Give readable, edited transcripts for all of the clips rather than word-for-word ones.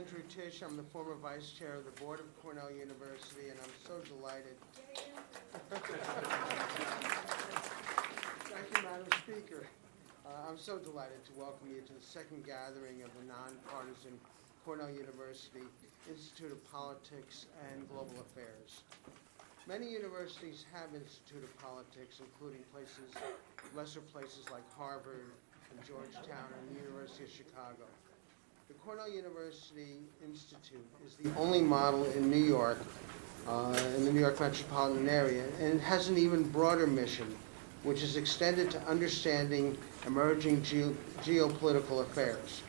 Andrew Tisch. I'm the former vice chair of the board of Cornell University, and I'm so delighted. Thank you, Madam Speaker. I'm so delighted to welcome you to the second gathering of the nonpartisan Cornell University Institute of Politics and Global Affairs. Many universities have Institute of Politics, including lesser places like Harvard and Georgetown and the University of Chicago. The Cornell University Institute is the only model in New York, in the New York metropolitan area, and it has an even broader mission, which is extended to understanding emerging geopolitical affairs.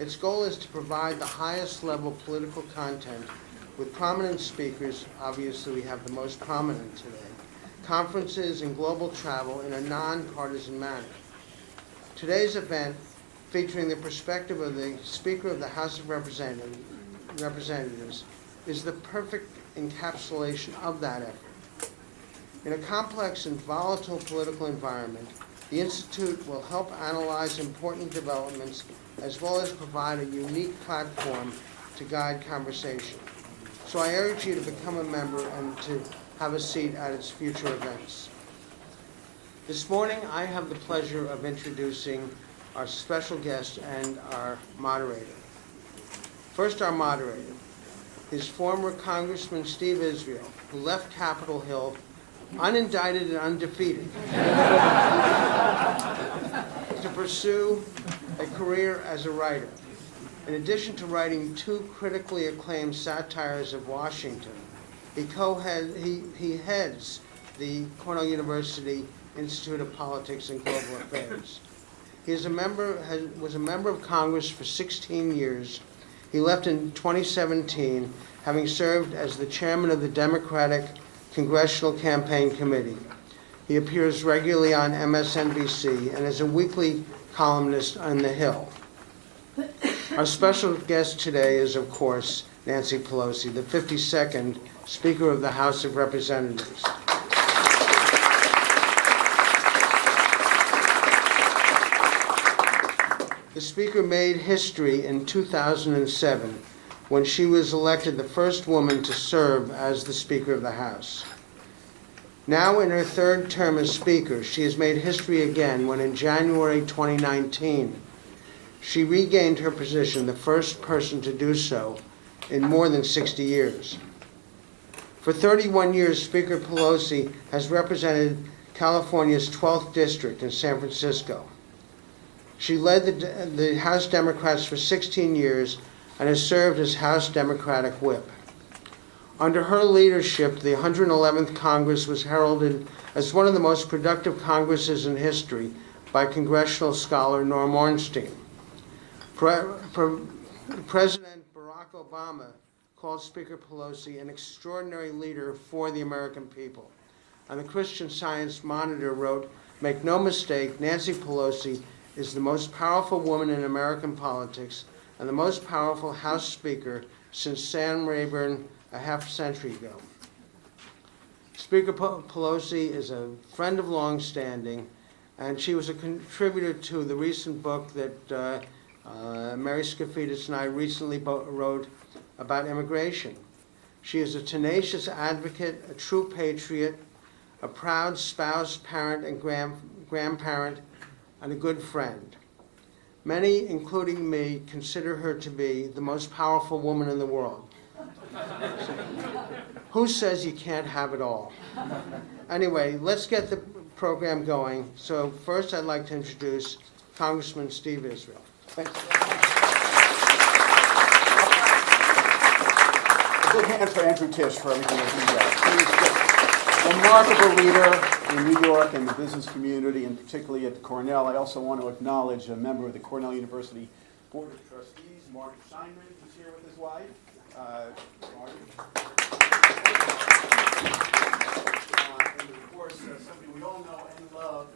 Its goal is to provide the highest level political content with prominent speakers. Obviously, we have the most prominent today, conferences and global travel in a nonpartisan manner. Today's event, featuring the perspective of the Speaker of the House of Representatives, is the perfect encapsulation of that effort. In a complex and volatile political environment, the Institute will help analyze important developments as well as provide a unique platform to guide conversation. So I urge you to become a member and to have a seat at its future events. This morning, I have the pleasure of introducing our special guest and our moderator. First, our moderator is former Congressman Steve Israel, who left Capitol Hill unindicted and undefeated to pursue a career as a writer. In addition to writing 2 critically acclaimed satires of Washington, he heads the Cornell University Institute of Politics and Global Affairs. He was a member of Congress for 16 years. He left in 2017, having served as the chairman of the Democratic Congressional Campaign Committee. He appears regularly on MSNBC and is a weekly columnist on The Hill. Our special guest today is, of course, Nancy Pelosi, the 52nd Speaker of the House of Representatives. The Speaker made history in 2007 when she was elected the first woman to serve as the Speaker of the House. Now in her 3rd term as Speaker, she has made history again when in January 2019, she regained her position, the first person to do so in more than 60 years. For 31 years, Speaker Pelosi has represented California's 12th district in San Francisco. She led the House Democrats for 16 years and has served as House Democratic Whip. Under her leadership, the 111th Congress was heralded as one of the most productive Congresses in history by congressional scholar Norm Ornstein. President Barack Obama called Speaker Pelosi an extraordinary leader for the American people. And the Christian Science Monitor wrote, "Make no mistake, Nancy Pelosi is the most powerful woman in American politics and the most powerful House Speaker since Sam Rayburn a half century ago." Speaker Pelosi is a friend of long standing, and she was a contributor to the recent book that Mary Skafidis and I recently wrote about immigration. She is a tenacious advocate, a true patriot, a proud spouse, parent, and grandparent, and a good friend. Many, including me, consider her to be the most powerful woman in the world. Who says you can't have it all? Anyway, let's get the program going. So first, I'd like to introduce Congressman Steve Israel. Thank you. A big hand for Andrew Tisch for everything that he does. He's a remarkable leader in New York and the business community, and particularly at Cornell. I also want to acknowledge a member of the Cornell University Board of Trustees, Mark Steinman, who's here with his wife. And of course, somebody we all know and love,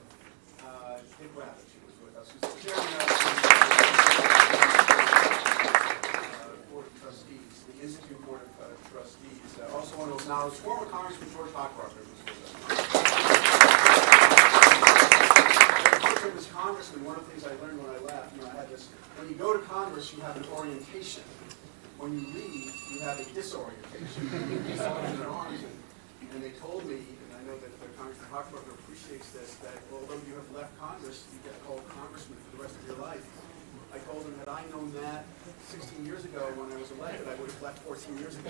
Dick Rabbit, who was with us, who's the chairman of the Board of Trustees, the Institute Board of Trustees. Also want to acknowledge former Congressman George Hockrocker, who's with us. As Congressman, one of the things I learned when I left, I had this, when you go to Congress, you have an orientation. when you leave, you have a disorientation. And they told me, and I know that Congressman Hochberger appreciates this, that although you have left Congress, you get called congressman for the rest of your life. I told him, had I known that 16 years ago when I was elected, I would have left 14 years ago.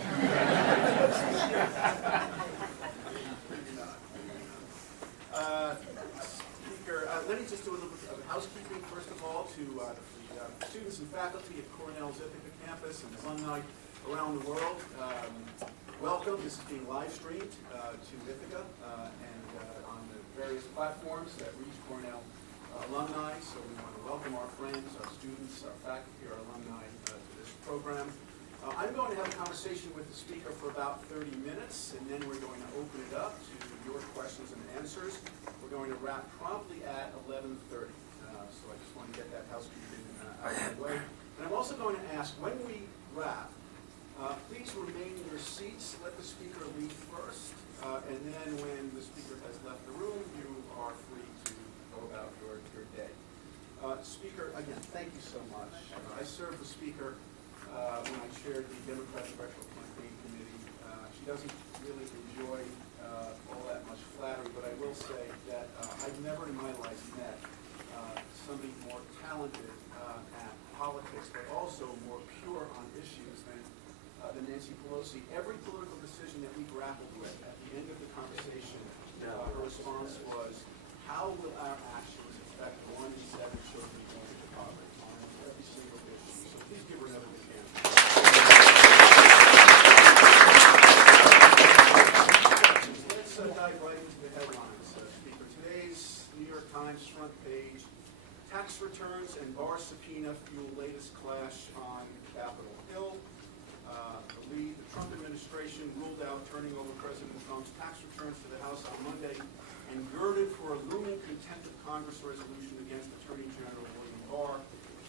Speaker, let me just do a little bit of housekeeping, first of all, to the students and faculty at Cornell's Ithaca campus and alumni around the world. Welcome. This is being live streamed to Ithaca and on the various platforms that reach Cornell alumni. So we want to welcome our friends, our students, our faculty, our alumni to this program. I'm going to have a conversation with the speaker for about 30 minutes, and then we're going to open it up to your questions and answers. We're going to wrap promptly at 11:30. So I just want to get that housekeeping out of the way. And I'm also going to ask, when we wrap, please remain in your seats. Let the speaker leave first. And then when the speaker has left the room, you are free to go about your day. Speaker, again, thank you so much. I served the speaker when I chaired the Democratic Electoral Campaign Committee. She doesn't really enjoy all that much flattery, but I will say that I've never in my life met somebody more talented at politics, but also more pure on issues than Nancy Pelosi. Every political decision that we grappled with at the end of the conversation, her response was, how will our actions affect 1 in 7 children born into poverty on every single issue? So please give her another big hand. Let's dive right into the headlines, Speaker. Today's New York Times front page: tax returns and bar subpoena fuel latest clash on Capitol Hill. The Trump administration ruled out turning over President Trump's tax returns to the House on Monday and girded for a looming contempt of Congress resolution against Attorney General William Barr.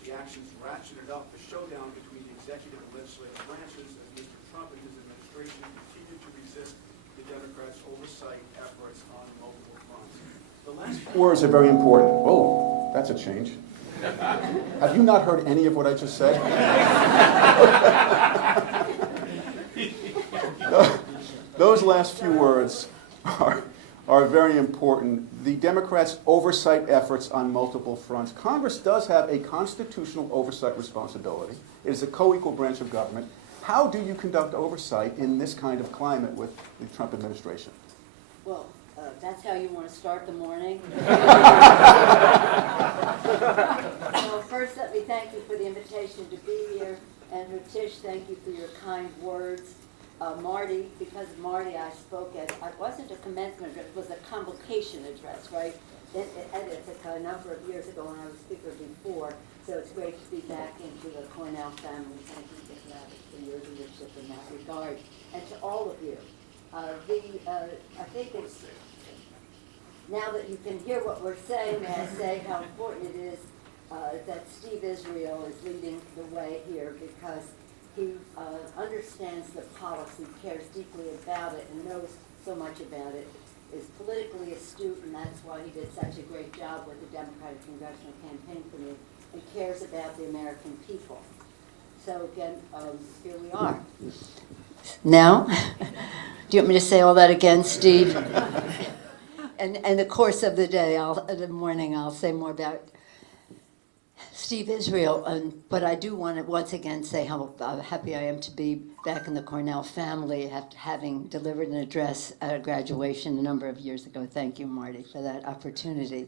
The actions ratcheted up the showdown between the executive and legislative branches as Mr. Trump and his administration continued to resist the Democrats' oversight efforts on multiple fronts. The last words are very important. Oh, that's a change. Have you not heard any of what I just said? Those last few words are very important. The Democrats' oversight efforts on multiple fronts. Congress does have a constitutional oversight responsibility. It is a co-equal branch of government. How do you conduct oversight in this kind of climate with the Trump administration? Well, that's how you want to start the morning. Well, first let me thank you for the invitation to be here. And Tish, thank you for your kind words. Marty, because of Marty, I spoke at, it wasn't a commencement address, it was a convocation address, right? At Ithaca a number of years ago when I was speaker before. So it's great to be back into the Cornell family. Thank you for your leadership in that regard. And to all of you. I think it's, now that you can hear what we're saying, may I say how important it is that Steve Israel is leading the way here, because he understands the policy, cares deeply about it, and knows so much about it, is politically astute, and that's why he did such a great job with the Democratic Congressional Campaign Committee, and cares about the American people. So again, here we are. Now, do you want me to say all that again, Steve? And the course of the day, the morning, I'll say more about Steve Israel, but I do want to once again say how happy I am to be back in the Cornell family after having delivered an address at a graduation a number of years ago. Thank you, Marty, for that opportunity.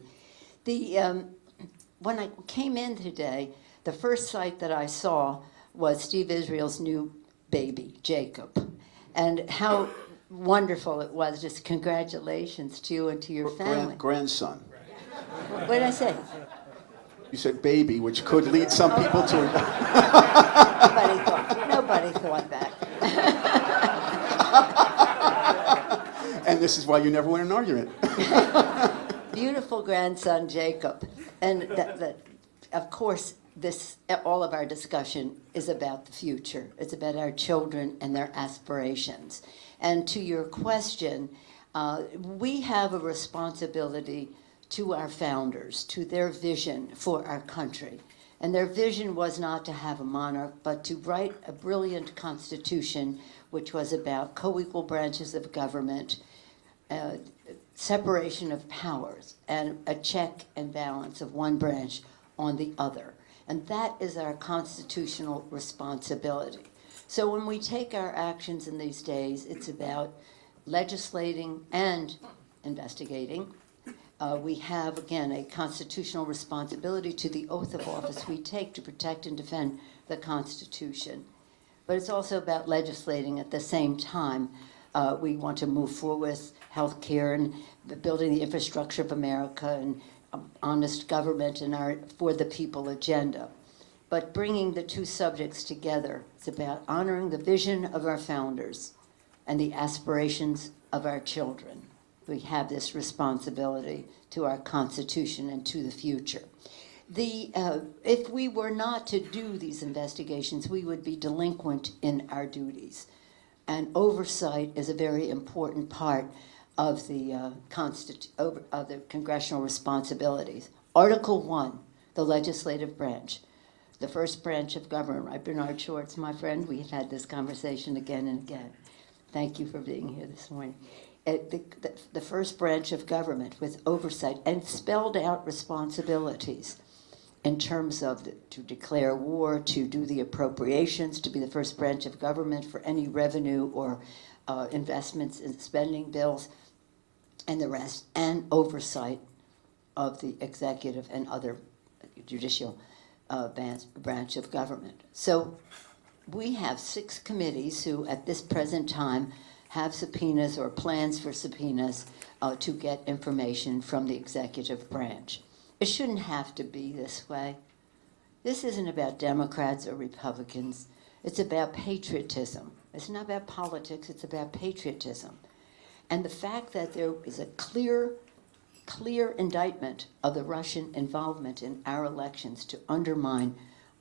When I came in today, the first sight that I saw was Steve Israel's new baby, Jacob, and how wonderful it was. Just congratulations to you and to your family. Grandson. What did I say? You said baby, which could lead some people to... Nobody thought that. And this is why you never win an argument. Beautiful grandson, Jacob. And of course, all of our discussion is about the future. It's about our children and their aspirations. And to your question, we have a responsibility to our founders, to their vision for our country. And their vision was not to have a monarch, but to write a brilliant constitution which was about co-equal branches of government, separation of powers, and a check and balance of one branch on the other. And that is our constitutional responsibility. So when we take our actions in these days, it's about legislating and investigating. We have, again, a constitutional responsibility to the oath of office we take to protect and defend the Constitution. But it's also about legislating at the same time. We want to move forward with health care and building the infrastructure of America and honest government and our for the people agenda. But bringing the two subjects together, it's about honoring the vision of our founders and the aspirations of our children. We have this responsibility to our Constitution and to the future. If we were not to do these investigations, we would be delinquent in our duties. And oversight is a very important part of the congressional responsibilities. Article 1, the legislative branch, the first branch of government. Right, Bernard Schwartz, my friend, we've had this conversation again and again. Thank you for being here this morning. The first branch of government with oversight and spelled out responsibilities in terms of to declare war, to do the appropriations, to be the first branch of government for any revenue or investments in spending bills and the rest, and oversight of the executive and other judicial branch of government. So we have 6 committees who at this present time have subpoenas or plans for subpoenas to get information from the executive branch. It shouldn't have to be this way. This isn't about Democrats or Republicans. It's about patriotism. It's not about politics, it's about patriotism. And the fact that there is a clear indictment of the Russian involvement in our elections to undermine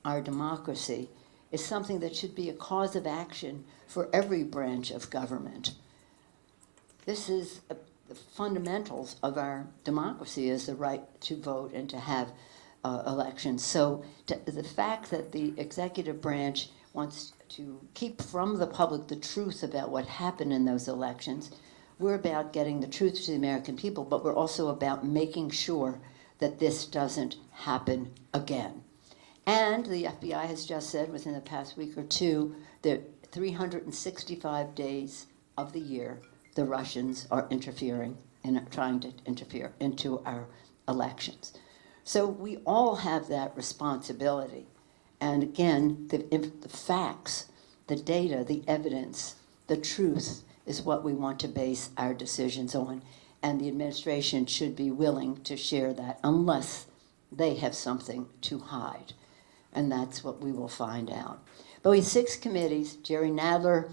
our democracy is something that should be a cause of action for every branch of government. This is the fundamentals of our democracy, is the right to vote and to have elections. So the fact that the executive branch wants to keep from the public the truth about what happened in those elections, we're about getting the truth to the American people, but we're also about making sure that this doesn't happen again. And the FBI has just said within the past week or two that 365 days of the year, the Russians are interfering and trying to interfere into our elections. So we all have that responsibility. And again, the facts, the data, the evidence, the truth is what we want to base our decisions on. And the administration should be willing to share that unless they have something to hide. And that's what we will find out. But we have 6 committees: Jerry Nadler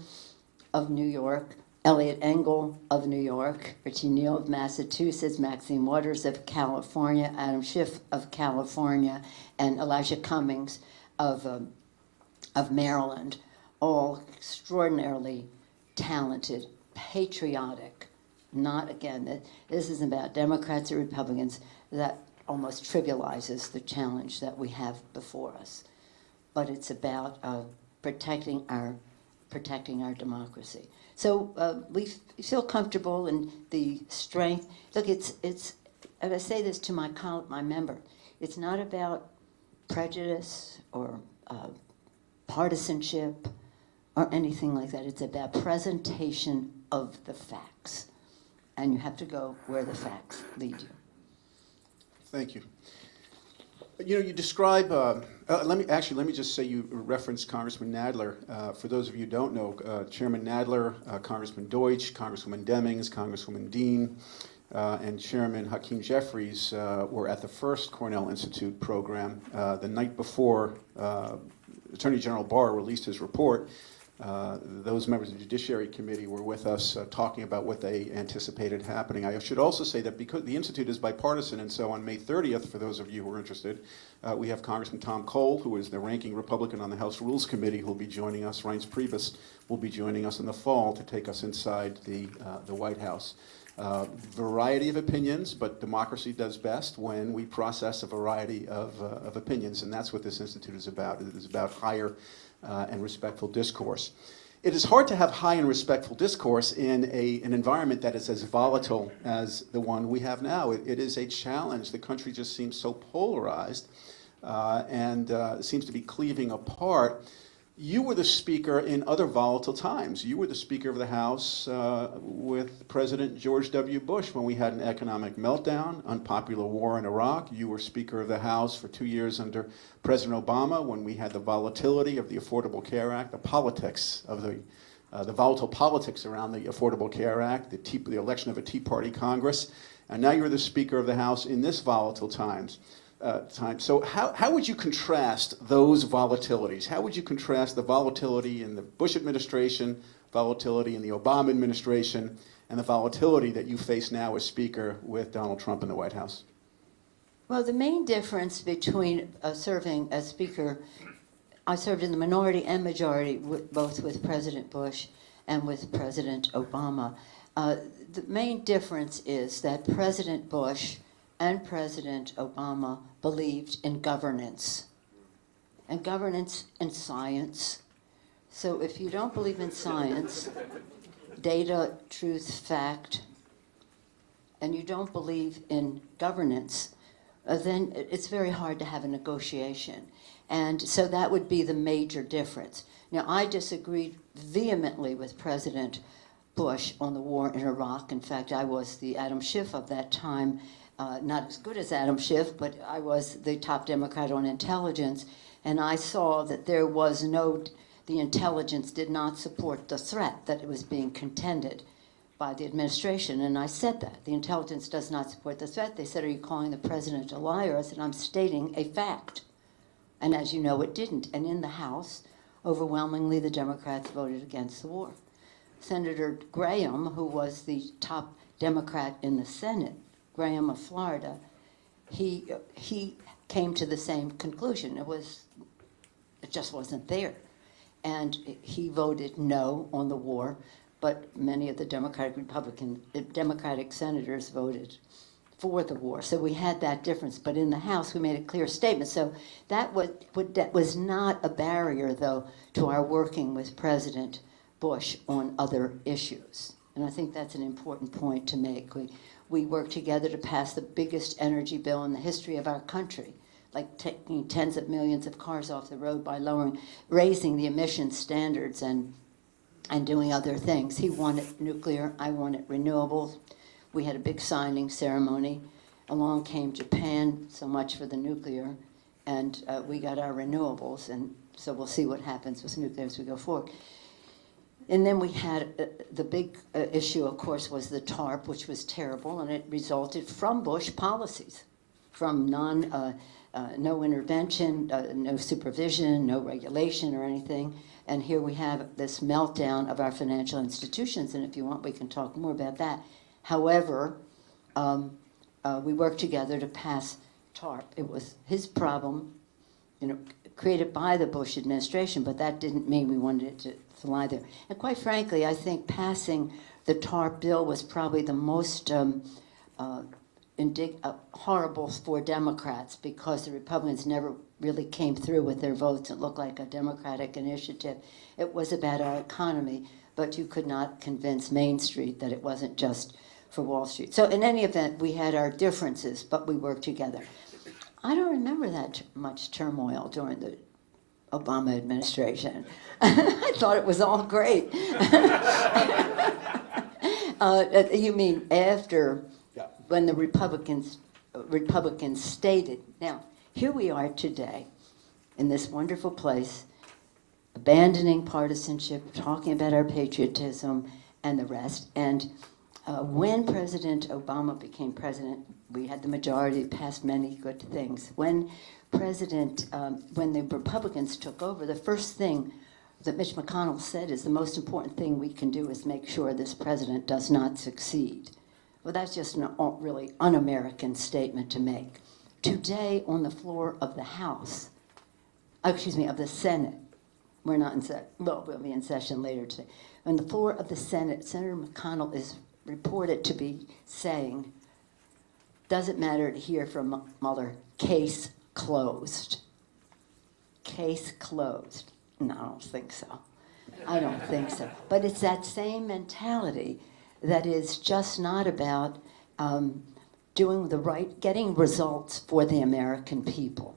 of New York, Elliot Engel of New York, Richie Neal of Massachusetts, Maxine Waters of California, Adam Schiff of California, and Elijah Cummings of Maryland, all extraordinarily talented, patriotic. Not, again, this isn't about Democrats or Republicans. That almost trivializes the challenge that we have before us. But it's about protecting our democracy. So we feel comfortable in the strength. Look, it's. And I say this to my member. It's not about prejudice or partisanship or anything like that. It's about presentation of the facts, and you have to go where the facts lead you. Thank you. You know, you describe, let me just say you referenced Congressman Nadler. For those of you who don't know, Chairman Nadler, Congressman Deutsch, Congresswoman Demings, Congresswoman Dean, and Chairman Hakeem Jeffries were at the first Cornell Institute program the night before Attorney General Barr released his report. Those members of the Judiciary Committee were with us talking about what they anticipated happening. I should also say that because the Institute is bipartisan, and so on May 30th, for those of you who are interested, we have Congressman Tom Cole, who is the ranking Republican on the House Rules Committee, who will be joining us. Reince Priebus will be joining us in the fall to take us inside the White House. variety of opinions, but democracy does best when we process a variety of opinions, and that's what this institute is about. It is about higher and respectful discourse. It is hard to have high and respectful discourse in an environment that is as volatile as the one we have now. It is a challenge. The country just seems so polarized and seems to be cleaving apart. You were the speaker in other volatile times. You were the Speaker of the House with President George W. Bush when we had an economic meltdown, unpopular war in Iraq. You were Speaker of the House for 2 years under President Obama when we had the volatility of the Affordable Care Act, the politics of the volatile politics around the Affordable Care Act, the election of a Tea Party Congress. And now you're the Speaker of the House in this volatile times. So how would you contrast those volatilities? How would you contrast the volatility in the Bush administration, volatility in the Obama administration, and the volatility that you face now as Speaker with Donald Trump in the White House? Well, the main difference between serving as Speaker, I served in the minority and majority, both with President Bush and with President Obama. The main difference is that President Bush and President Obama believed in governance, and governance and science. So if you don't believe in science, data, truth, fact, and you don't believe in governance, then it's very hard to have a negotiation. And so that would be the major difference. Now, I disagreed vehemently with President Bush on the war in Iraq. In fact, I was the Adam Schiff of that time. Not as good as Adam Schiff, but I was the top Democrat on intelligence, and I saw that there was the intelligence did not support the threat that it was being contended by the administration, and I said that. The intelligence does not support the threat. They said, are you calling the president a liar? I said, I'm stating a fact. And as you know, it didn't. And in the House, overwhelmingly, the Democrats voted against the war. Senator Graham, who was the top Democrat in the Senate, Graham of Florida, he came to the same conclusion. It just wasn't there. And he voted no on the war, but many of the Democratic senators voted for the war. So we had that difference. But in the House, we made a clear statement. So that was not a barrier, though, to our working with President Bush on other issues. And I think that's an important point to make. We worked together to pass the biggest energy bill in the history of our country, like taking tens of millions of cars off the road by raising the emission standards and doing other things. He wanted nuclear, I wanted renewables. We had a big signing ceremony. Along came Japan, so much for the nuclear, and we got our renewables, and so we'll see what happens with nuclear as we go forward. And then we had the big issue, of course, was the TARP, which was terrible, and it resulted from Bush policies, from no intervention, no supervision, no regulation or anything. And here we have this meltdown of our financial institutions, and if you want, we can talk more about that. However, we worked together to pass TARP. It was his problem, created by the Bush administration, but that didn't mean we wanted it to lie there. And quite frankly, I think passing the TARP bill was probably the most horrible for Democrats, because the Republicans never really came through with their votes. It looked like a Democratic initiative. It was about our economy, but you could not convince Main Street that it wasn't just for Wall Street. So in any event, we had our differences, but we worked together. I don't remember that much turmoil during the Obama administration. I thought it was all great. You mean after, when the Republicans stated. Now, here we are today in this wonderful place, abandoning partisanship, talking about our patriotism and the rest. And when President Obama became president, we had the majority, passed many good things. When the Republicans took over, the first thing that Mitch McConnell said is the most important thing we can do is make sure this president does not succeed. Well, that's just a really un-American statement to make. Today, on the floor of the House, of the Senate, we're not in session, well, we'll be in session later today. On the floor of the Senate, Senator McConnell is reported to be saying, doesn't matter to hear from Mueller, case closed. Case closed. No, I don't think so. I don't think so. But it's that same mentality that is just not about doing the right, getting results for the American people.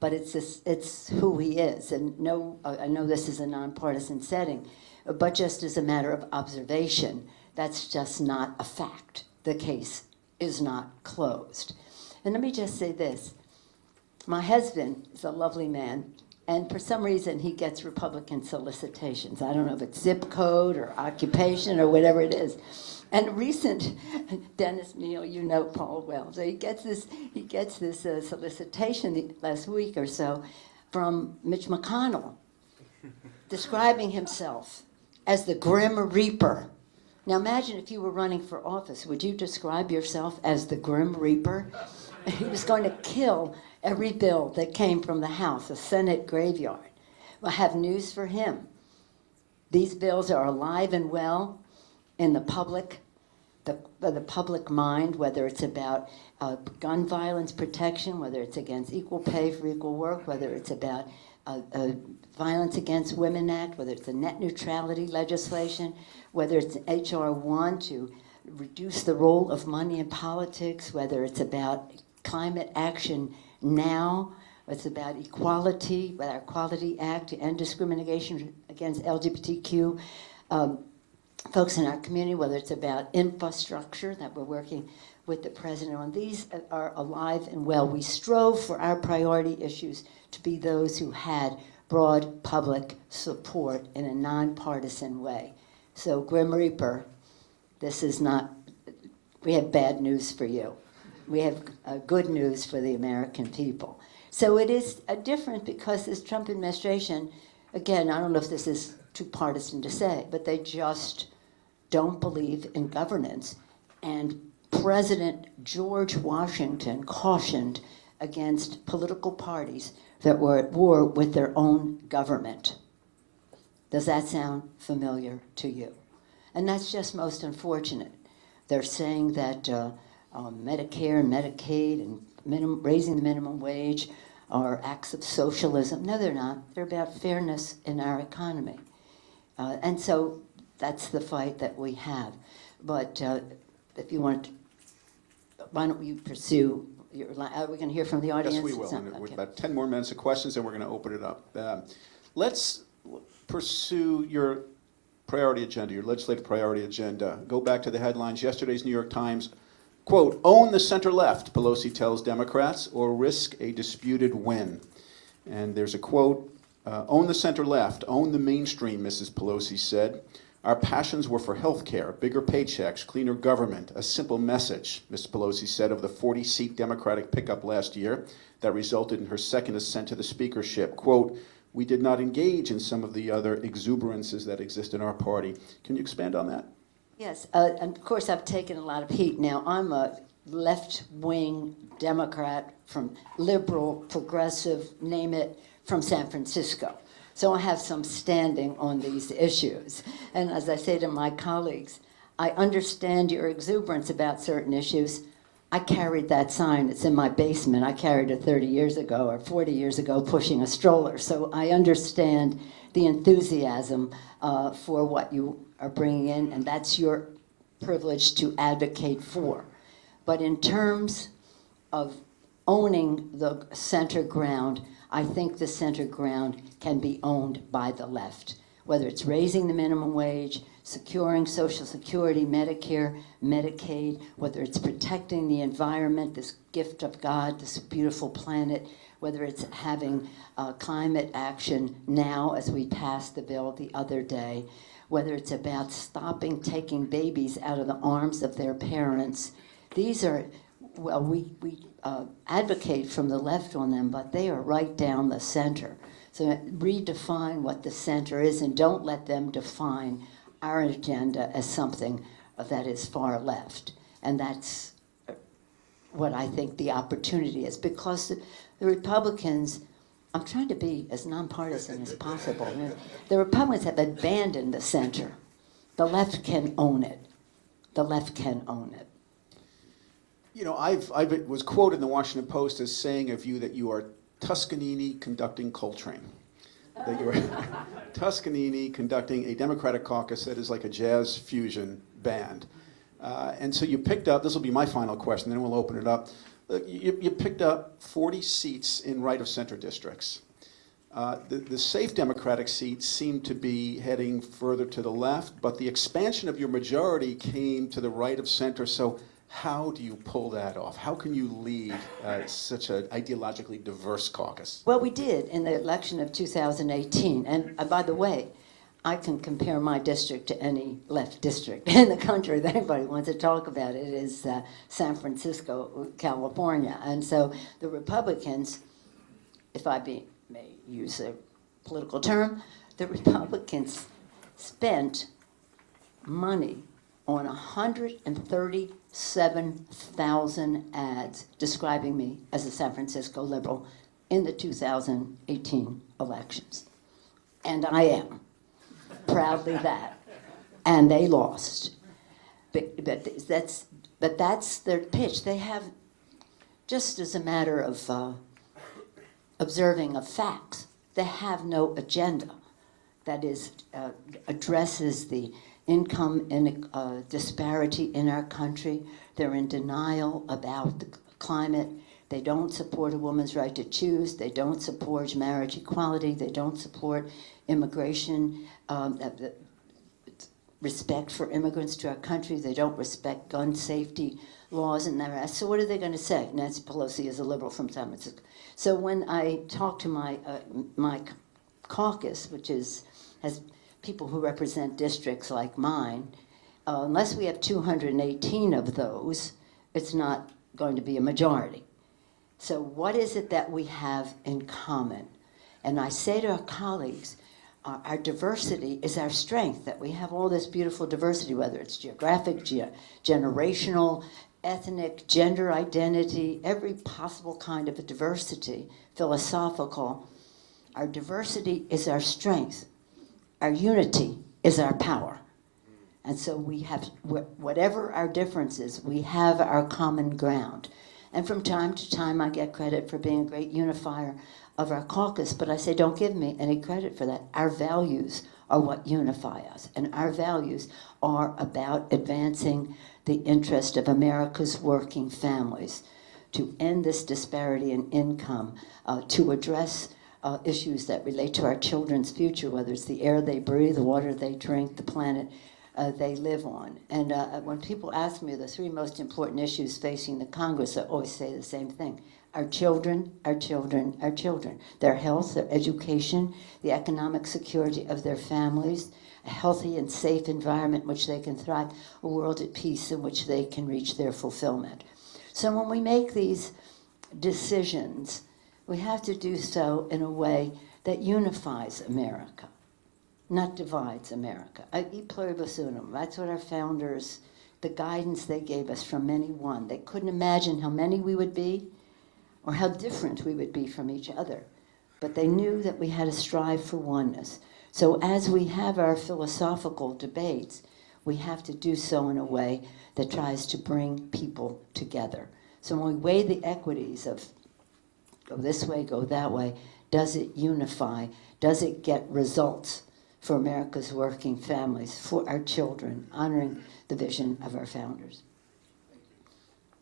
But it's who he is. And no, I know this is a nonpartisan setting, but just as a matter of observation, that's just not a fact. The case is not closed. And let me just say this. My husband is a lovely man, and for some reason he gets Republican solicitations. I don't know if it's zip code or occupation or whatever it is. And recent, Dennis Neal, you know Paul well, so he gets this solicitation last week or so from Mitch McConnell, describing himself as the Grim Reaper. Now imagine if you were running for office, would you describe yourself as the Grim Reaper? He was going to kill every bill that came from the House, a Senate graveyard. Well, I have news for him. These bills are alive and well in the public mind, whether it's about gun violence protection, whether it's against equal pay for equal work, whether it's about Violence Against Women Act, whether it's a net neutrality legislation, whether it's H.R. 1 to reduce the role of money in politics, whether it's about climate action now, it's about equality, with our Equality Act to end discrimination against LGBTQ folks in our community, whether it's about infrastructure that we're working with the president on. These are alive and well. We strove for our priority issues to be those who had broad public support in a nonpartisan way. So, Grim Reaper, this is not, we have bad news for you. We have good news for the American people. So it is different because this Trump administration, again, I don't know if this is too partisan to say, but they just don't believe in governance. And President George Washington cautioned against political parties that were at war with their own government. Does that sound familiar to you? And that's just most unfortunate. They're saying that Medicare and Medicaid and raising the minimum wage are acts of socialism. No, they're not. They're about fairness in our economy. And so that's the fight that we have. But if you want, why don't you pursue your line? Are we going to hear from the audience? Yes, we will. And with about 10 more minutes of questions, and we're going to open it up. Let's pursue your priority agenda, your legislative priority agenda. Go back to the headlines. Yesterday's New York Times, quote, own the center left, Pelosi tells Democrats, or risk a disputed win. And there's a quote, own the center left, own the mainstream, Mrs. Pelosi said. Our passions were for health care, bigger paychecks, cleaner government, a simple message, Ms. Pelosi said of the 40-seat Democratic pickup last year that resulted in her second ascent to the speakership. Quote, we did not engage in some of the other exuberances that exist in our party. Can you expand on that? Yes, and of course I've taken a lot of heat. Now, I'm a left-wing Democrat from liberal, progressive, name it, from San Francisco. So I have some standing on these issues. And as I say to my colleagues, I understand your exuberance about certain issues. I carried that sign. It's in my basement. I carried it 30 years ago or 40 years ago pushing a stroller. So I understand the enthusiasm for what you are bringing in, and that's your privilege to advocate for. But in terms of owning the center ground, I think the center ground can be owned by the left, whether it's raising the minimum wage, securing Social Security, Medicare, Medicaid, whether it's protecting the environment, this gift of God, this beautiful planet, whether it's having climate action now as we passed the bill the other day, whether it's about stopping taking babies out of the arms of their parents. These are, well, we advocate from the left on them, but they are right down the center. So redefine what the center is and don't let them define our agenda as something that is far left. And that's what I think the opportunity is, because the Republicans, I'm trying to be as nonpartisan as possible. The Republicans have abandoned the center. The left can own it. the left can own it. You know, I was quoted in the Washington Post as saying of you that you are Toscanini conducting Coltrane. That you are Toscanini conducting a Democratic caucus that is like a jazz fusion band. And so you picked up, this will be my final question, then we'll open it up. You picked up 40 seats in right-of-center districts. The safe Democratic seats seem to be heading further to the left, but the expansion of your majority came to the right of center. So how do you pull that off? How can you lead such an ideologically diverse caucus? Well, we did in the election of 2018. And by the way, I can compare my district to any left district in the country that anybody wants to talk about. It is San Francisco, California. And so the Republicans, if I may use a political term, the Republicans spent money on 137,000 ads describing me as a San Francisco liberal in the 2018 elections. And I am proudly that. And they lost. But that's their pitch. They have, just as a matter of observing of facts, they have no agenda that is addresses the income disparity in our country. They're in denial about the climate. They don't support a woman's right to choose. They don't support marriage equality. They don't support immigration, respect for immigrants to our country. They don't respect gun safety laws and the rest. So what are they going to say? Nancy Pelosi is a liberal from San Francisco. So when I talk to my caucus, which has people who represent districts like mine, unless we have 218 of those, it's not going to be a majority. So what is it that we have in common? And I say to our colleagues, our diversity is our strength, that we have all this beautiful diversity, whether it's geographic, generational, ethnic, gender identity, every possible kind of a diversity, philosophical. Our diversity is our strength. Our unity is our power. And so we have, whatever our differences, we have our common ground. And from time to time, I get credit for being a great unifier of our caucus, but I say, don't give me any credit for that. Our values are what unify us, and our values are about advancing the interest of America's working families, to end this disparity in income, to address issues that relate to our children's future, whether it's the air they breathe, the water they drink, the planet they live on. And when people ask me the three most important issues facing the Congress, I always say the same thing. Our children, our children, our children. Their health, their education, the economic security of their families, a healthy and safe environment in which they can thrive, a world at peace in which they can reach their fulfillment. So when we make these decisions, we have to do so in a way that unifies America, not divides America. E pluribus unum, that's what our founders, the guidance they gave us from many one. They couldn't imagine how many we would be or how different we would be from each other. But they knew that we had to strive for oneness. So as we have our philosophical debates, we have to do so in a way that tries to bring people together. So when we weigh the equities of go this way, go that way, does it unify? Does it get results for America's working families, for our children, honoring the vision of our founders?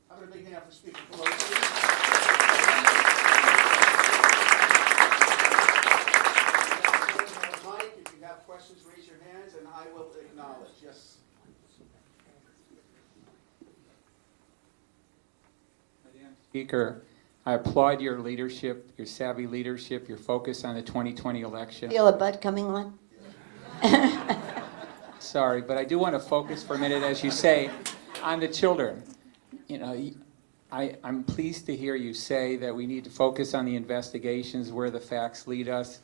How about a big hand for Speaker Pelosi? Mike, if you have questions, raise your hands and I will acknowledge. Yes. Madam Speaker, I applaud your leadership, your savvy leadership, your focus on the 2020 election. Feel a bud coming on? Sorry, but I do want to focus for a minute, as you say, on the children. You know, I'm pleased to hear you say that we need to focus on the investigations where the facts lead us.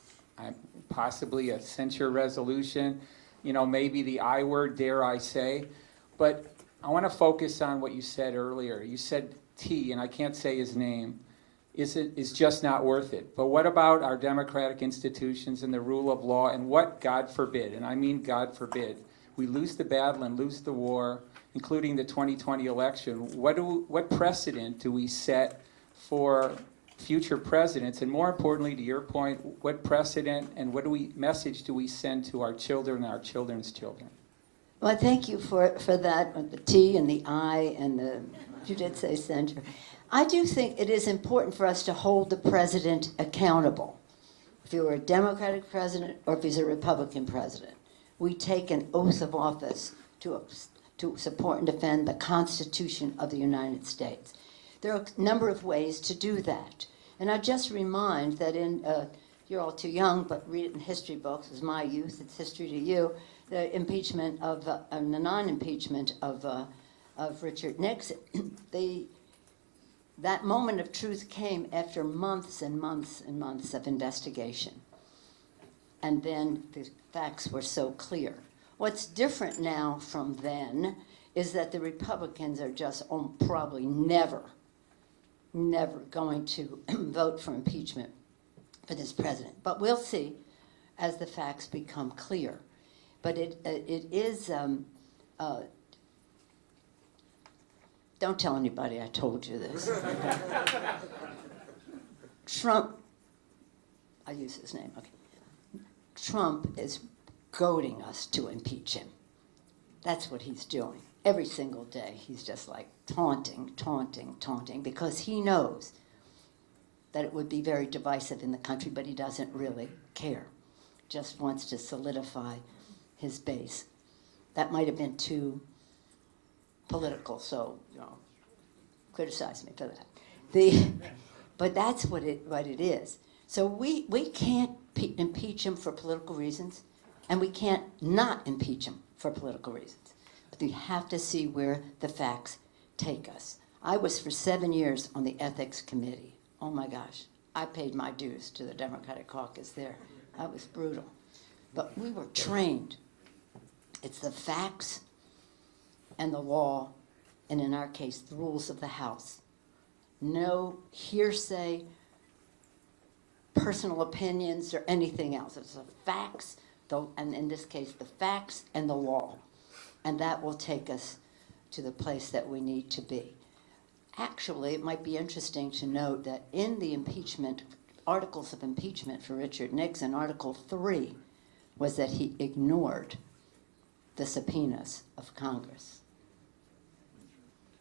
Possibly a censure resolution, you know, maybe the I word, dare I say. But I want to focus on what you said earlier. You said T, and I can't say his name, is just not worth it. But what about our democratic institutions and the rule of law, and what, God forbid, and I mean God forbid, we lose the battle and lose the war, including the 2020 election. What precedent do we set for future presidents? And more importantly, to your point, what precedent and message do we send to our children and our children's children? Well, thank you for that, with the T and the I and the, you did say censure. I do think it is important for us to hold the president accountable. If he were a Democratic president or if he's a Republican president, we take an oath of office to support and defend the Constitution of the United States. There are a number of ways to do that. And I just remind that you're all too young, but read it in history books. It's my youth, it's history to you. The impeachment of, the non-impeachment of Richard Nixon. That moment of truth came after months and months and months of investigation. And then the facts were so clear. What's different now from then is that the Republicans are just probably never going to vote for impeachment for this president. But we'll see as the facts become clear. But it is, don't tell anybody I told you this. Trump, I use his name, okay. Trump is goading us to impeach him. That's what he's doing. Every single day, he's just like taunting, because he knows that it would be very divisive in the country, but he doesn't really care. Just wants to solidify his base. That might have been too political, so criticize me for that. But that's what it is. So we can't impeach him for political reasons, and we can't not impeach him for political reasons. But we have to see where the facts take us. I was for 7 years on the ethics committee. Oh my gosh, I paid my dues to the Democratic caucus there. That was brutal. But we were trained. It's the facts and the law, and in our case, the rules of the House. No hearsay, personal opinions, or anything else. It's the facts, and in this case, the facts and the law. And that will take us to the place that we need to be. Actually, it might be interesting to note that in the impeachment, articles of impeachment for Richard Nixon, Article 3 was that he ignored the subpoenas of Congress.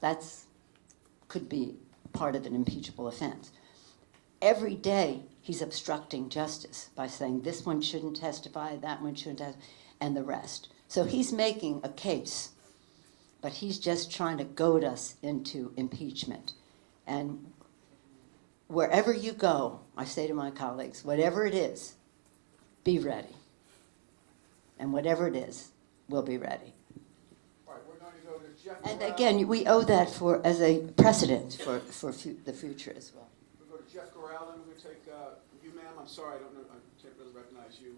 That could be part of an impeachable offense. Every day, he's obstructing justice by saying this one shouldn't testify, that one shouldn't testify, and the rest. So he's making a case, but he's just trying to goad us into impeachment. And wherever you go, I say to my colleagues, whatever it is, be ready. And whatever it is, we'll be ready. All right, we're going to go to Jeff. And again, we owe that as a precedent for the future as well. We'll go to Jeff Corral, and we'll take you, ma'am. I'm sorry, I can't really recognize you.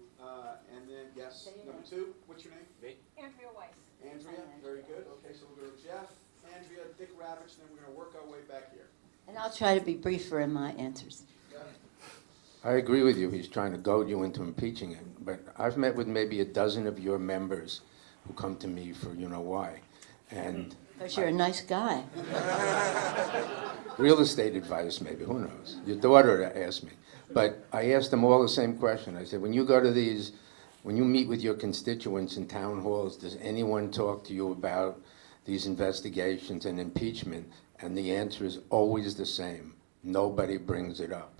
And then, yes, number 2, what's your name? Me. Andrea Weiss. Andrea, very good. Okay, so we'll go to Jeff, Andrea, Dick Ravitch, and then we're going to work our way back here. And I'll try to be briefer in my answers. I agree with you. He's trying to goad you into impeaching him. But I've met with maybe a dozen of your members who come to me for you know why. And Because you're a nice guy. real estate advice, maybe, who knows? Your daughter asked me. But I asked them all the same question. I said, when you go to these, when you meet with your constituents in town halls, does anyone talk to you about these investigations and impeachment? And the answer is always the same. Nobody brings it up.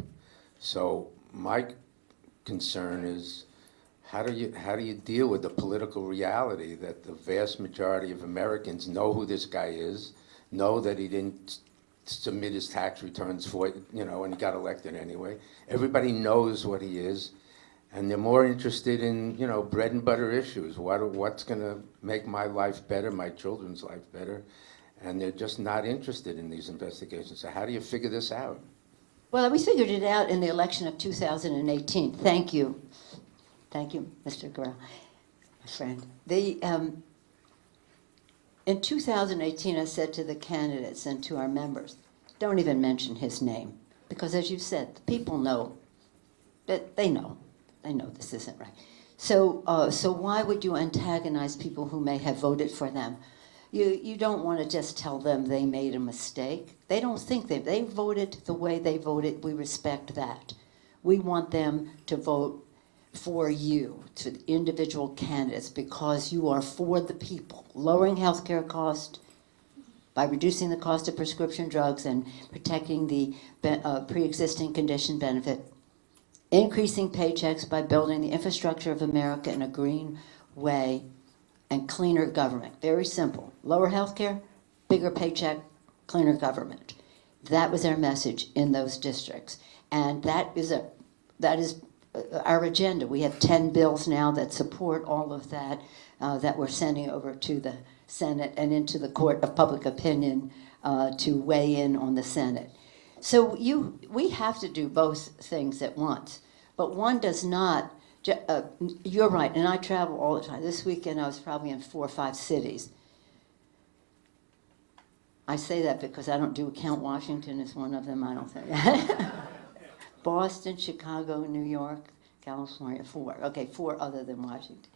So my concern is, how do you deal with the political reality that the vast majority of Americans know who this guy is, know that he didn't submit his tax returns for, and he got elected anyway. Everybody knows what he is, and they're more interested in, bread and butter issues. What's going to make my life better, my children's life better, and they're just not interested in these investigations. So how do you figure this out? Well, we figured it out in the election of 2018. Thank you. Thank you, Mr. Guerrero, my friend. In 2018, I said to the candidates and to our members, don't even mention his name. Because as you said, the people know that they know this isn't right. So why would you antagonize people who may have voted for them? You don't want to just tell them they made a mistake. They don't think they voted the way they voted. We respect that. We want them to vote for you, to the individual candidates, because you are for the people. Lowering health care costs by reducing the cost of prescription drugs and protecting the pre-existing condition benefit. Increasing paychecks by building the infrastructure of America in a green way, and cleaner government. Very simple. Lower health care, bigger paycheck, cleaner government. That was our message in those districts. And that is our agenda. We have 10 bills now that support all of that, that we're sending over to the Senate and into the Court of Public Opinion to weigh in on the Senate. So we have to do both things at once, but one does not. You're right, and I travel all the time. This weekend I was probably in 4 or 5 cities. I say that because I don't do count Washington as one of them, I don't think. Boston, Chicago, New York, California, 4. Okay, 4 other than Washington.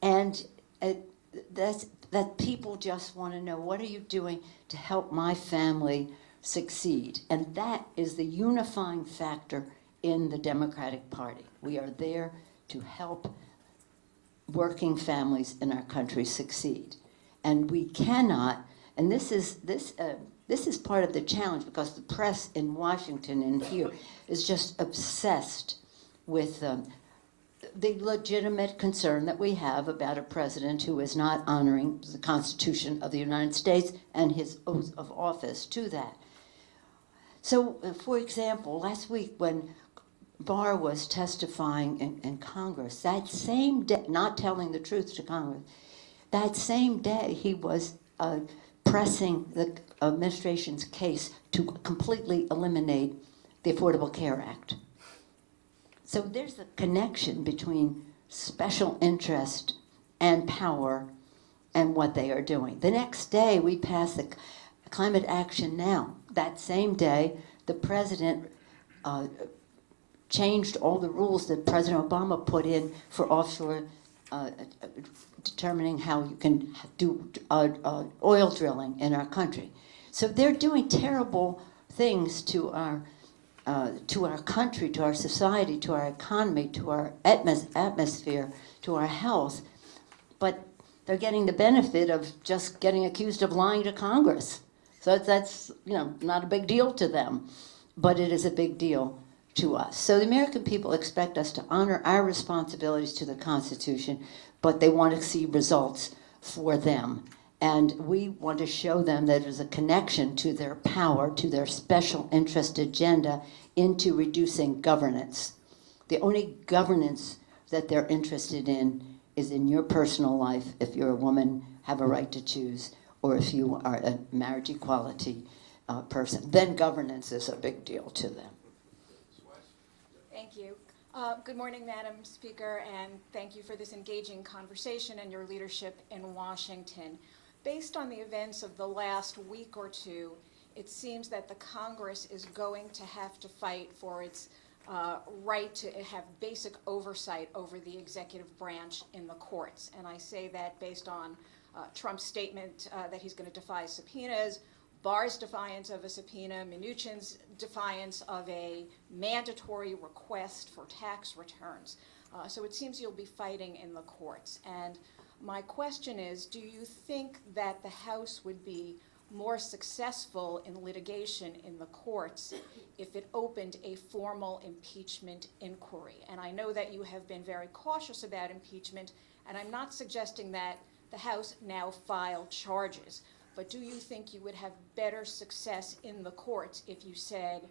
And that people just want to know, what are you doing to help my family succeed? And that is the unifying factor in the Democratic Party. We are there to help working families in our country succeed. And we cannot, and this is part of the challenge, because the press in Washington and here is just obsessed with the legitimate concern that we have about a president who is not honoring the Constitution of the United States and his oath of office to that. So, for example, last week when Barr was testifying in Congress, that same day, not telling the truth to Congress, that same day he was pressing the administration's case to completely eliminate the Affordable Care Act. So there's a connection between special interest and power and what they are doing. The next day we passed the Climate Action Now. That same day, the president changed all the rules that President Obama put in for offshore, determining how you can do oil drilling in our country. So they're doing terrible things to our country, to our society, to our economy, to our atmosphere, to our health, but they're getting the benefit of just getting accused of lying to Congress. So that's not a big deal to them, but it is a big deal to us. So the American people expect us to honor our responsibilities to the Constitution, but they want to see results for them. And we want to show them that there's a connection to their power, to their special interest agenda, into reducing governance. The only governance that they're interested in is in your personal life. If you're a woman, have a right to choose, or if you are a marriage equality person, then governance is a big deal to them. Thank you. Good morning, Madam Speaker, and thank you for this engaging conversation and your leadership in Washington. Based on the events of the last week or two, it seems that the Congress is going to have to fight for its right to have basic oversight over the executive branch in the courts. And I say that based on Trump's statement that he's going to defy subpoenas, Barr's defiance of a subpoena, Mnuchin's defiance of a mandatory request for tax returns. So it seems you'll be fighting in the courts. And my question is, do you think that the House would be more successful in litigation in the courts if it opened a formal impeachment inquiry? And I know that you have been very cautious about impeachment, and I'm not suggesting that the House now file charges, but do you think you would have better success in the courts if you said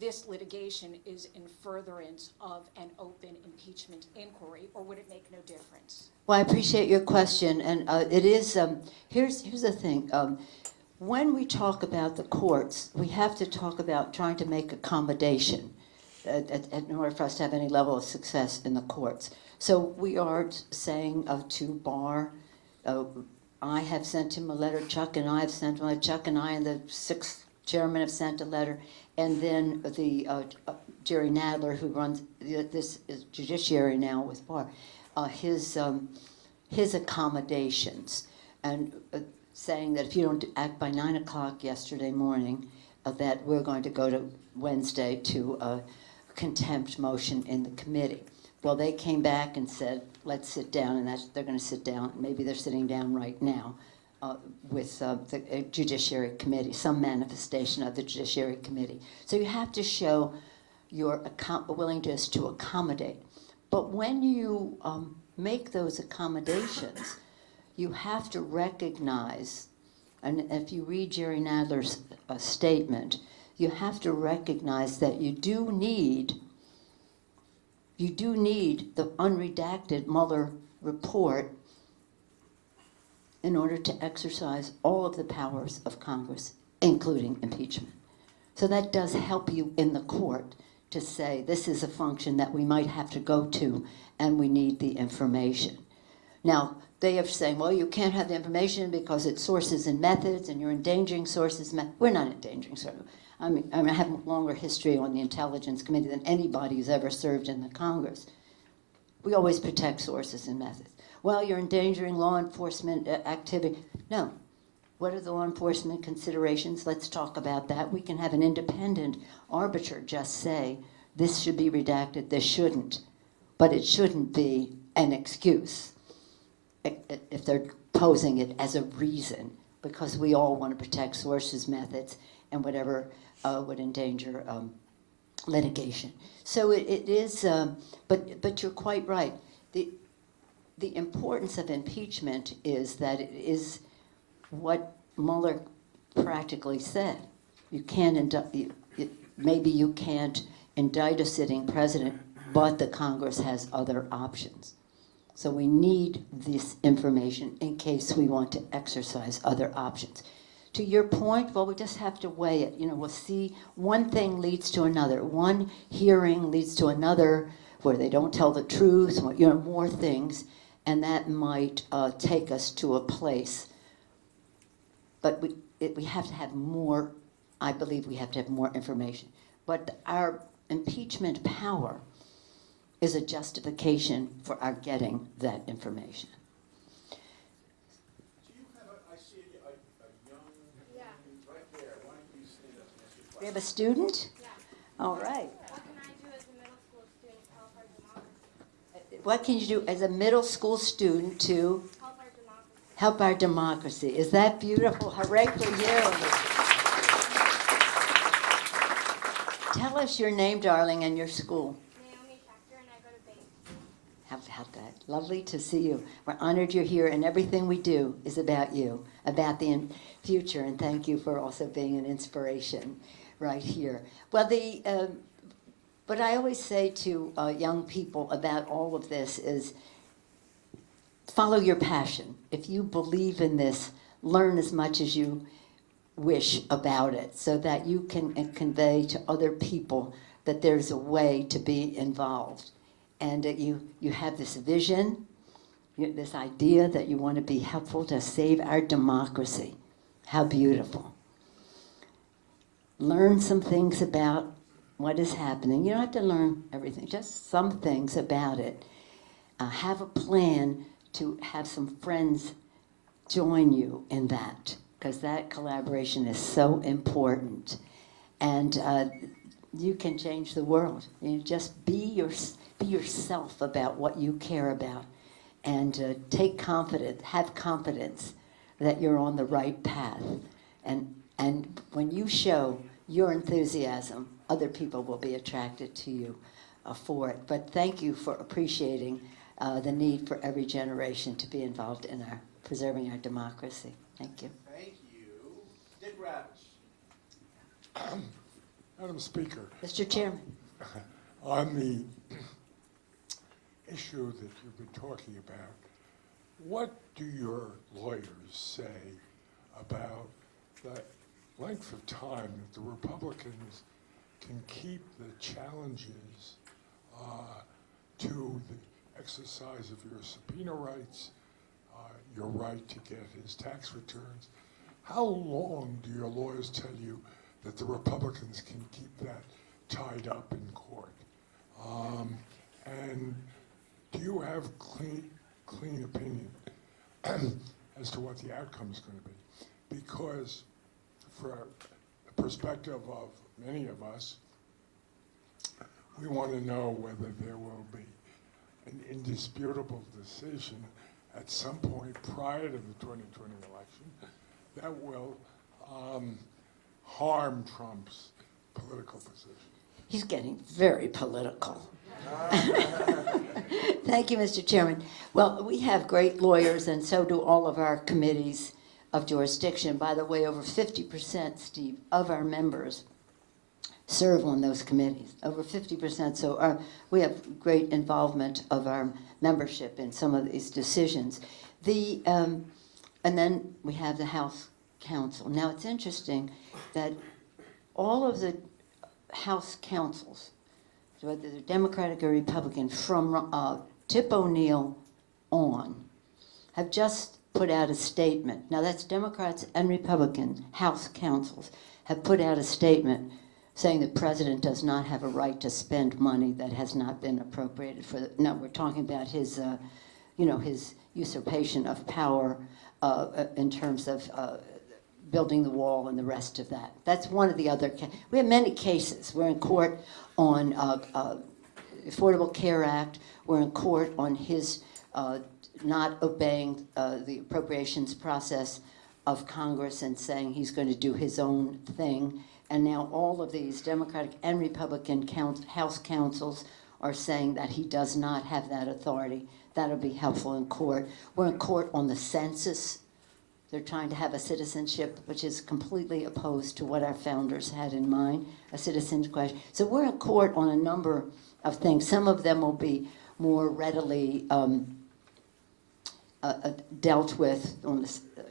this litigation is in furtherance of an open impeachment inquiry, or would it make no difference? Well, I appreciate your question, and it is, here's the thing. When we talk about the courts, we have to talk about trying to make accommodation in order for us to have any level of success in the courts. So we are saying to Barr, I have sent him a letter, Chuck and I have sent him a letter, Chuck and I and the 6th chairman have sent a letter, and then the Jerry Nadler, who runs this judiciary now with Barr, his accommodations. And saying that if you don't act by 9 o'clock yesterday morning, that we're going to go to Wednesday to a contempt motion in the committee. Well, they came back and said, let's sit down, and they're going to sit down. Maybe they're sitting down right now with the Judiciary Committee, some manifestation of the Judiciary Committee. So you have to show your willingness to accommodate. But when you make those accommodations, you have to recognize, and if you read Jerry Nadler's statement, you have to recognize that you do need the unredacted Mueller report in order to exercise all of the powers of Congress, including impeachment. So that does help you in the court to say this is a function that we might have to go to and we need the information. Now, they are saying, well, you can't have the information because it's sources and methods and you're endangering sources. We're not endangering sources. I mean, I have a longer history on the Intelligence Committee than anybody who's ever served in the Congress. We always protect sources and methods. Well, you're endangering law enforcement activity. No. What are the law enforcement considerations? Let's talk about that. We can have an independent arbiter just say, this should be redacted, this shouldn't. But it shouldn't be an excuse if they're posing it as a reason, because we all want to protect sources, methods, and whatever would endanger litigation. So it is, but you're quite right. The importance of impeachment is that it is what Mueller practically said. You can't indict, maybe you can't indict a sitting president, but the Congress has other options. So we need this information in case we want to exercise other options. To your point, well, we just have to weigh it. You know, we'll see one thing leads to another. One hearing leads to another where they don't tell the truth, you know, more things, and that might take us to a place. But we have to have more, I believe we have to have more information. But our impeachment power is a justification for our getting that information. Do you have I see a young, right there. Why don't you stand up and ask your question? We have a student? Yeah. All right. What can I do as a middle school student to help our democracy? What can you do as a middle school student to help our democracy? Is that beautiful? Hooray for you. Tell us your name, darling, and your school. Naomi Schechter, and I go to Bates. How about that? Lovely to see you. We're honored you're here, and everything we do is about you, about the future, and thank you for also being an inspiration right here. Well, what I always say to young people about all of this is follow your passion. If you believe in this, learn as much as you wish about it so that you can convey to other people that there's a way to be involved. And you have this vision, this idea that you want to be helpful to save our democracy. How beautiful. Learn some things about what is happening. You don't have to learn everything, just some things about it. Have a plan to have some friends join you in that, because that collaboration is so important. And you can change the world. You just be yourself about what you care about, and take confidence, have confidence that you're on the right path. And when you show your enthusiasm, other people will be attracted to you for it. But thank you for appreciating the need for every generation to be involved in preserving our democracy. Thank you. Thank you. Dick Ravish. Madam Speaker, Mr. Chairman. on the issue that you've been talking about, what do your lawyers say about the length of time that the Republicans can keep the challenges to the exercise of your subpoena rights, your right to get his tax returns? How long do your lawyers tell you that the Republicans can keep that tied up in court? And do you have clean opinion as to what the outcome is going to be? because from the perspective of many of us, we want to know whether there will be an indisputable decision at some point prior to the 2020 election that will harm Trump's political position. He's getting very political. Thank you, Mr. Chairman. Well, we have great lawyers, and so do all of our committees of jurisdiction. By the way, over 50%, Steve, of our members serve on those committees. Over 50%. So we have great involvement of our membership in some of these decisions. And then we have the House Counsel. Now, it's interesting that all of the House counsels, whether they're Democratic or Republican, from Tip O'Neill on, have just put out a statement. Now, that's Democrats and Republican House counsels have put out a statement saying the president does not have a right to spend money that has not been appropriated for the, no, we're talking about his, his usurpation of power in terms of building the wall and the rest of that. That's one of the other, we have many cases. We're in court on Affordable Care Act. We're in court on his not obeying the appropriations process of Congress and saying he's going to do his own thing. And now all of these Democratic and Republican House counsels are saying that he does not have that authority. That'll be helpful in court. We're in court on the census. They're trying to have a citizenship, which is completely opposed to what our founders had in mind, a citizen's question. So we're in court on a number of things. Some of them will be more readily dealt with on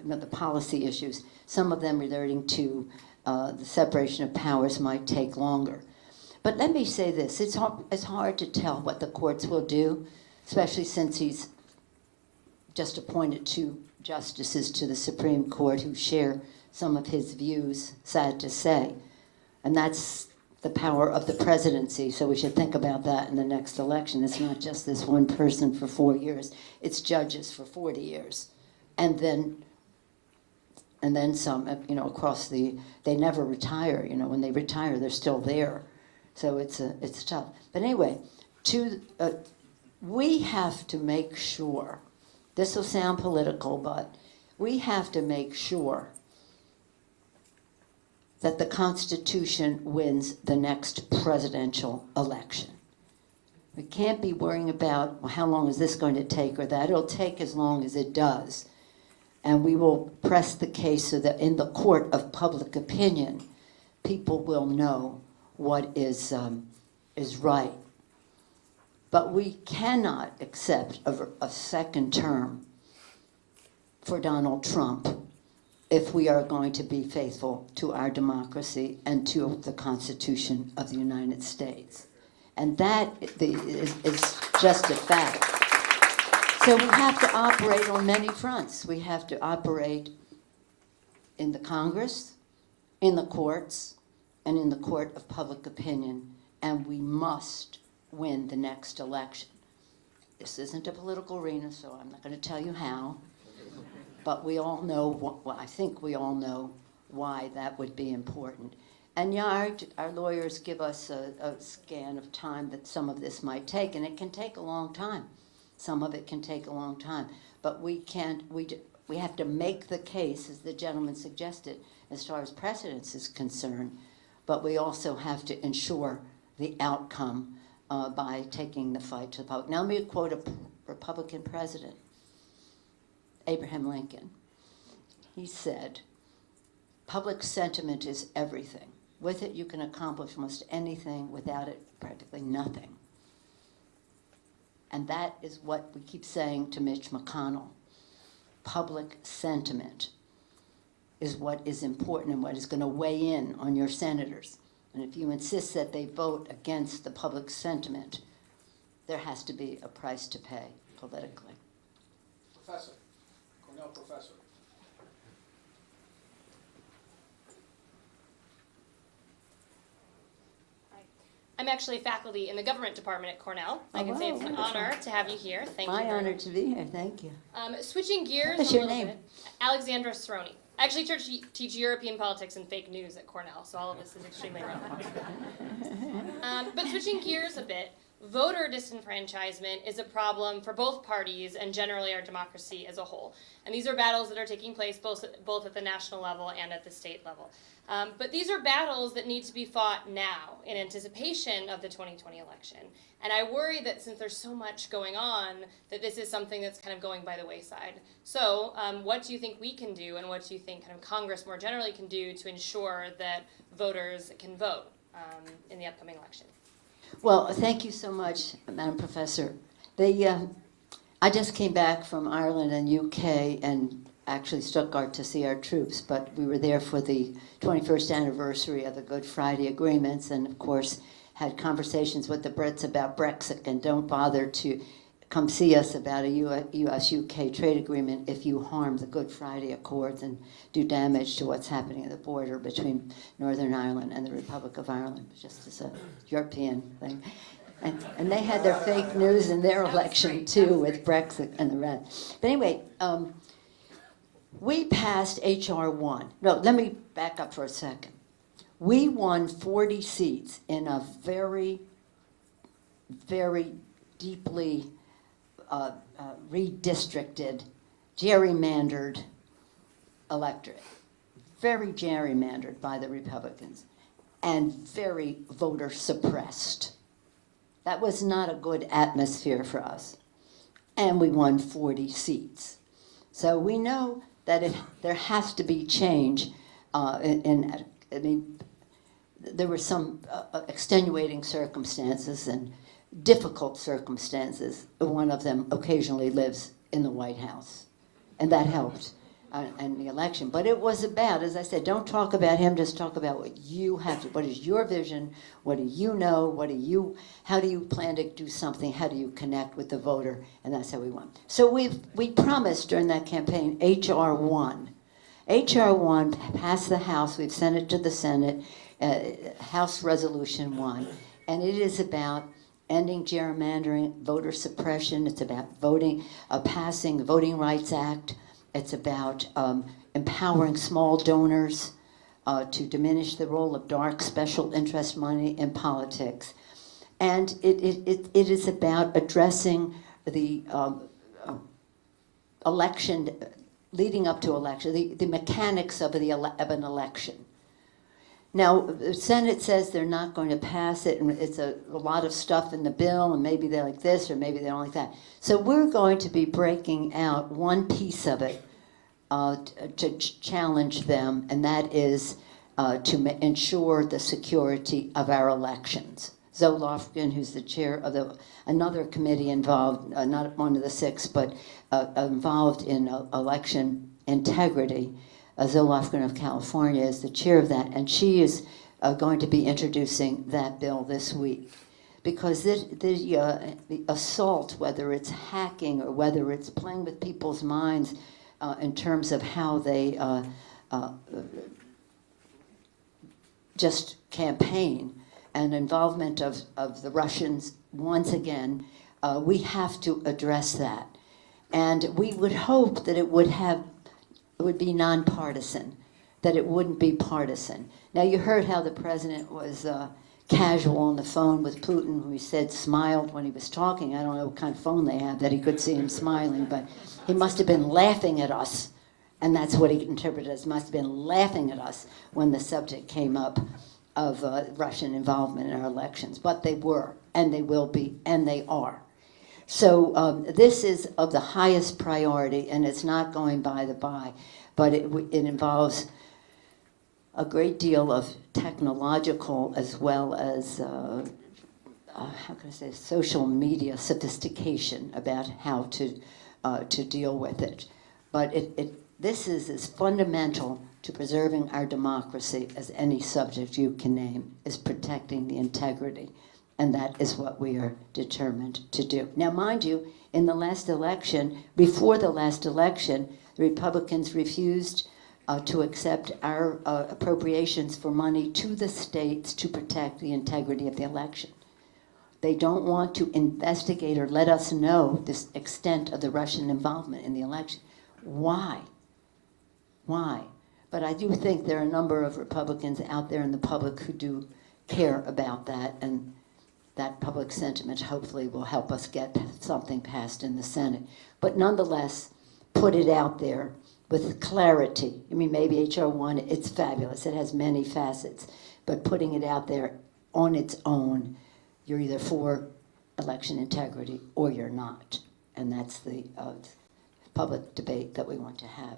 the policy issues. Some of them relating to the separation of powers might take longer. But let me say this, it's hard to tell what the courts will do, especially since he's just appointed two justices to the Supreme Court who share some of his views, sad to say. And that's the power of the presidency, so we should think about that in the next election. It's not just this one person for 4 years, it's judges for 40 years. And then some, across they never retire, when they retire, they're still there. So it's tough. But anyway, we have to make sure, this will sound political, but we have to make sure that the Constitution wins the next presidential election. We can't be worrying about, well, how long is this going to take or that. It'll take as long as it does. And we will press the case so that in the court of public opinion, people will know what is right. But we cannot accept a second term for Donald Trump if we are going to be faithful to our democracy and to the Constitution of the United States. And that is just a fact. So we have to operate on many fronts. We have to operate in the Congress, in the courts, and in the court of public opinion, and we must win the next election. This isn't a political arena, so I'm not going to tell you how, but we all know, I think we all know why that would be important. And yeah, our lawyers give us a scan of time that some of this might take, and it can take a long time. Some of it can take a long time, but we have to make the case, as the gentleman suggested, as far as precedence is concerned, but we also have to ensure the outcome by taking the fight to the public. Now let me quote a Republican president, Abraham Lincoln. He said, "Public sentiment is everything. With it you can accomplish almost anything, without it practically nothing." And that is what we keep saying to Mitch McConnell. Public sentiment is what is important and what is going to weigh in on your senators. And if you insist that they vote against the public sentiment, there has to be a price to pay politically. Professor, Cornell professor. I'm actually faculty in the government department at Cornell. I can say it's an honor to have you here. Thank you. My very honor much. to be here. Thank you. Switching gears What's a your little name? bit. Alexandra Stroni. I actually teach European politics and fake news at Cornell, so all of this is extremely relevant. But switching gears a bit, voter disenfranchisement is a problem for both parties and generally our democracy as a whole. And these are battles that are taking place both at the national level and at the state level. But these are battles that need to be fought now in anticipation of the 2020 election. And I worry that since there's so much going on, that this is something that's kind of going by the wayside. So what do you think we can do, and what do you think kind of Congress more generally can do to ensure that voters can vote in the upcoming election? Well, thank you so much, Madam Professor. I just came back from Ireland and UK and actually Stuttgart to see our troops, but we were there for the 21st anniversary of the Good Friday agreements, and of course had conversations with the Brits about Brexit, and don't bother to come see us about a US-UK trade agreement if you harm the Good Friday Accords and do damage to what's happening at the border between Northern Ireland and the Republic of Ireland, just as a European thing. And they had their fake news in their election too with Brexit and the rest. But anyway, we passed H.R. 1. No, let me back up for a second. We won 40 seats in a very, very deeply redistricted, gerrymandered electorate. Very gerrymandered by the Republicans and very voter suppressed. That was not a good atmosphere for us. And we won 40 seats. So we know that there has to be change there were some extenuating circumstances and difficult circumstances. One of them occasionally lives in the White House, and that helped in the election. But it was about, as I said, don't talk about him, just talk about what you have to, what is your vision, what do you know, how do you plan to do something, how do you connect with the voter, and that's how we won. So we promised during that campaign H.R. 1. H.R. 1 passed the House, we've sent it to the Senate, House Resolution 1, and it is about ending gerrymandering, voter suppression. It's about passing the Voting Rights Act. It's about empowering small donors to diminish the role of dark special interest money in politics. And it is about addressing the election, leading up to election, the mechanics of an election. Now, the Senate says they're not going to pass it, and it's a lot of stuff in the bill, and maybe they're like this, or maybe they don't like that. So we're going to be breaking out one piece of it to challenge them, and that is to ensure the security of our elections. Zoe Lofgren, who's the chair of another committee involved, not one of the six, but involved in election integrity, Zoe Lofgren of California is the chair of that, and she is going to be introducing that bill this week. Because the assault, whether it's hacking or whether it's playing with people's minds in terms of how they just campaign, and involvement of the Russians, once again, we have to address that. And we would hope that it would be nonpartisan, that it wouldn't be partisan. Now, you heard how the president was casual on the phone with Putin, who he said smiled when he was talking. I don't know what kind of phone they had that he could see him smiling, but he must have been laughing at us, and that's what he interpreted as must have been laughing at us when the subject came up of Russian involvement in our elections. But they were, and they will be, and they are. So this is of the highest priority, and it's not going by the by, but it involves a great deal of technological as well as, how can I say, social media sophistication about how to deal with it. But this is as fundamental to preserving our democracy as any subject you can name, is protecting the integrity. And that is what we are determined to do. Now, mind you, in the last election, before the last election, the Republicans refused to accept our appropriations for money to the states to protect the integrity of the election. They don't want to investigate or let us know this extent of the Russian involvement in the election. Why? Why? But I do think there are a number of Republicans out there in the public who do care about that, and that public sentiment hopefully will help us get something passed in the Senate. But nonetheless, put it out there with clarity. I mean, maybe H.R. 1, it's fabulous. It has many facets. But putting it out there on its own, you're either for election integrity or you're not. And that's the public debate that we want to have.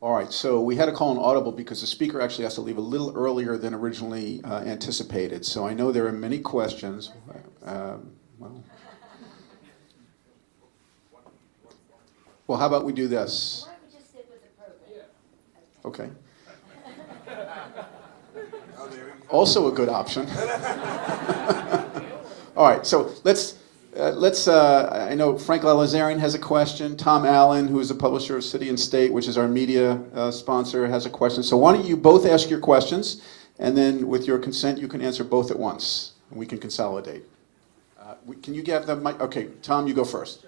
All right, so we had to call an audible because the speaker actually has to leave a little earlier than originally anticipated. So I know there are many questions. Well, how about we do this? Why don't we just stick with the program? Okay. Also a good option. All right, so let's I know Frank Lalazarian has a question. Tom Allen, who is the publisher of City and State, which is our media sponsor, has a question. So why don't you both ask your questions, and then with your consent, you can answer both at once, and we can consolidate. Can you get the mic? Okay, Tom, you go first.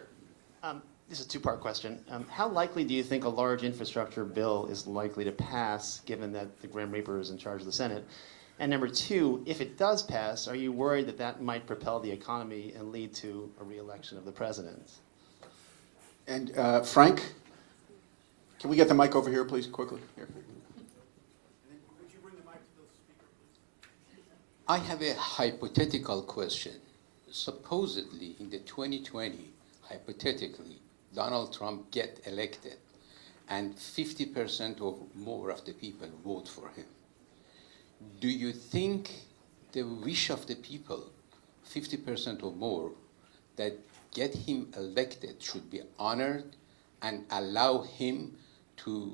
This is a two-part question. How likely do you think a large infrastructure bill is likely to pass, given that the Grim Reaper is in charge of the Senate? And number two, if it does pass, are you worried that that might propel the economy and lead to a re-election of the president? And Frank, can we get the mic over here, please, quickly? Here. I have a hypothetical question. Supposedly, in the 2020, hypothetically, Donald Trump get elected, and 50% or more of the people vote for him. Do you think the wish of the people, 50% or more, that get him elected should be honored and allow him to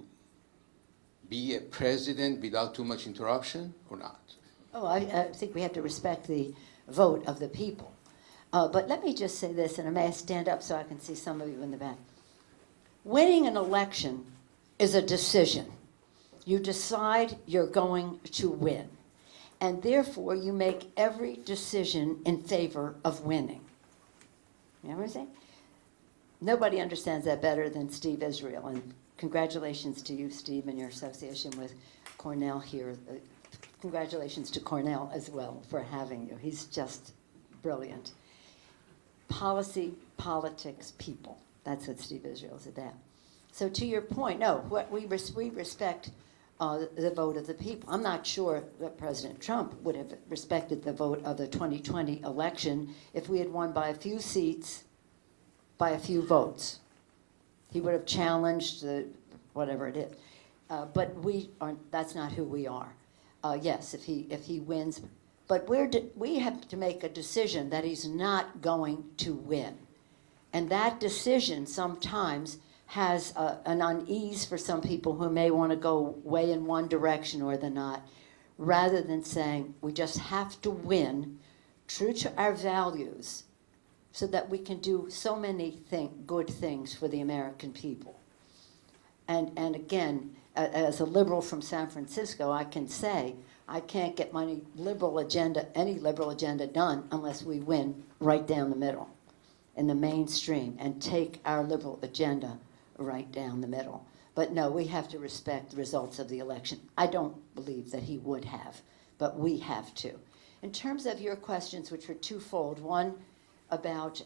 be a president without too much interruption or not? Oh, I think we have to respect the vote of the people. But let me just say this, and I may stand up so I can see some of you in the back. Winning an election is a decision. You decide you're going to win. And therefore, you make every decision in favor of winning. You know what I'm saying? Nobody understands that better than Steve Israel. And congratulations to you, Steve, and your association with Cornell here. Congratulations to Cornell as well for having you. He's just brilliant. Policy, politics, people. That's what Steve Israel is about. So to your point, no, what we respect the vote of the people. I'm not sure that President Trump would have respected the vote of the 2020 election if we had won by a few seats, by a few votes. He would have challenged whatever it is. But we aren't. That's not who we are. Yes, if he wins, but we have to make a decision that he's not going to win, and that decision sometimes has an unease for some people who may want to go way in one direction or the not, rather than saying we just have to win, true to our values, so that we can do so many good things for the American people. And again, as a liberal from San Francisco, I can say I can't get any liberal agenda done unless we win right down the middle, in the mainstream, and take our liberal agenda right down the middle. But no, we have to respect the results of the election. I don't believe that he would have, but we have to. In terms of your questions, which were twofold, one about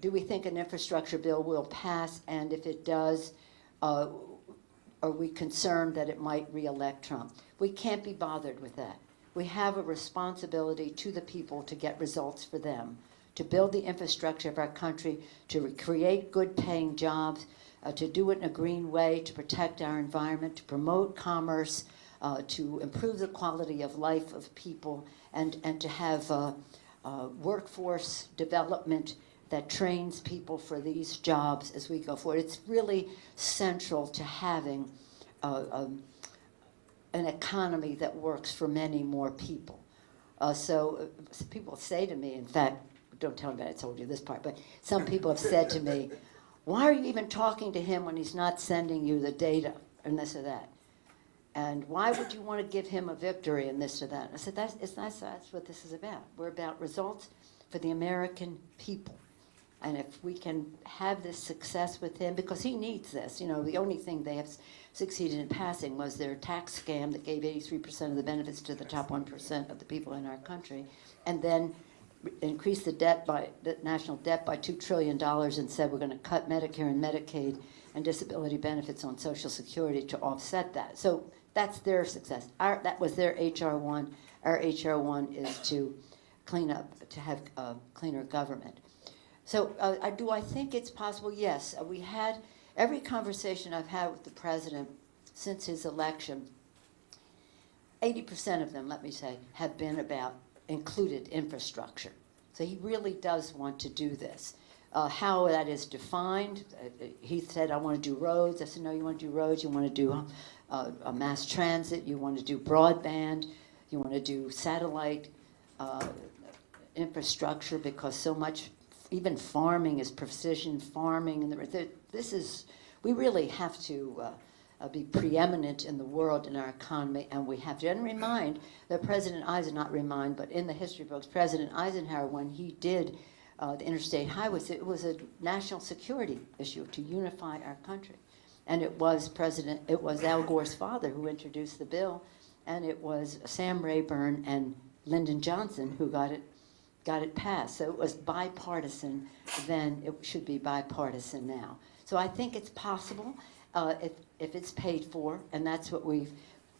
do we think an infrastructure bill will pass, and if it does, are we concerned that it might re-elect Trump? We can't be bothered with that. We have a responsibility to the people to get results for them, to build the infrastructure of our country, to create good-paying jobs, to do it in a green way, to protect our environment, to promote commerce, to improve the quality of life of people, and to have workforce development that trains people for these jobs as we go forward. It's really central to having an economy that works for many more people. So people say to me, in fact, don't tell me that I told you this part, but some people have said to me, why are you even talking to him when he's not sending you the data and this or that? And why would you want to give him a victory and this or that? I said, that's what this is about. We're about results for the American people. And if we can have this success with him, because he needs this, you know, the only thing they have succeeded in passing was their tax scam that gave 83% of the benefits to the top 1% of the people in our country, and then increased the national debt by $2 trillion and said we're going to cut Medicare and Medicaid and disability benefits on Social Security to offset that. So that's their success. That was their HR 1. Our HR 1 is to clean up, to have cleaner government. So do I think it's possible? Yes. We had every conversation I've had with the president since his election, 80% of them, let me say, have been about included infrastructure. So he really does want to do this. How that is defined, he said, I want to do roads. I said, no, you want to do roads, you want to do mass transit, you want to do broadband, you want to do satellite infrastructure, because so much, even farming is precision farming. And we really have to be preeminent in the world in our economy, and we have to. And remind that President Eisenhower, not remind, but in the history books, President Eisenhower, when he did the interstate highways, it was a national security issue to unify our country. And it was Al Gore's father who introduced the bill, and it was Sam Rayburn and Lyndon Johnson who got it passed. So it was bipartisan then, it should be bipartisan now. So I think it's possible if it's paid for, and that's what we've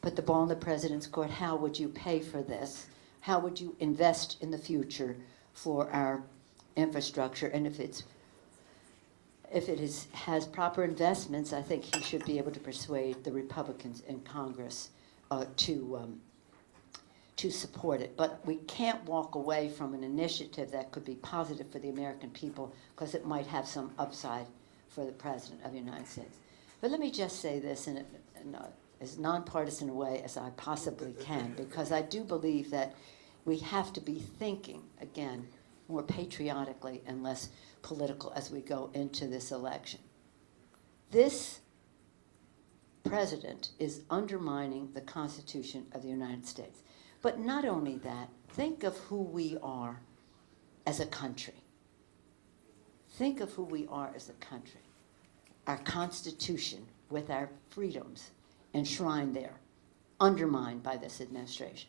put the ball in the president's court. How would you pay for this? How would you invest in the future for our infrastructure? And if it has proper investments, I think he should be able to persuade the Republicans in Congress to support it. But we can't walk away from an initiative that could be positive for the American people, because it might have some upside for the President of the United States. But let me just say this in as nonpartisan a way as I possibly can, because I do believe that we have to be thinking, again, more patriotically and less political as we go into this election. This president is undermining the Constitution of the United States. But not only that, think of who we are as a country. Think of who we are as a country. Our Constitution, with our freedoms enshrined there, undermined by this administration.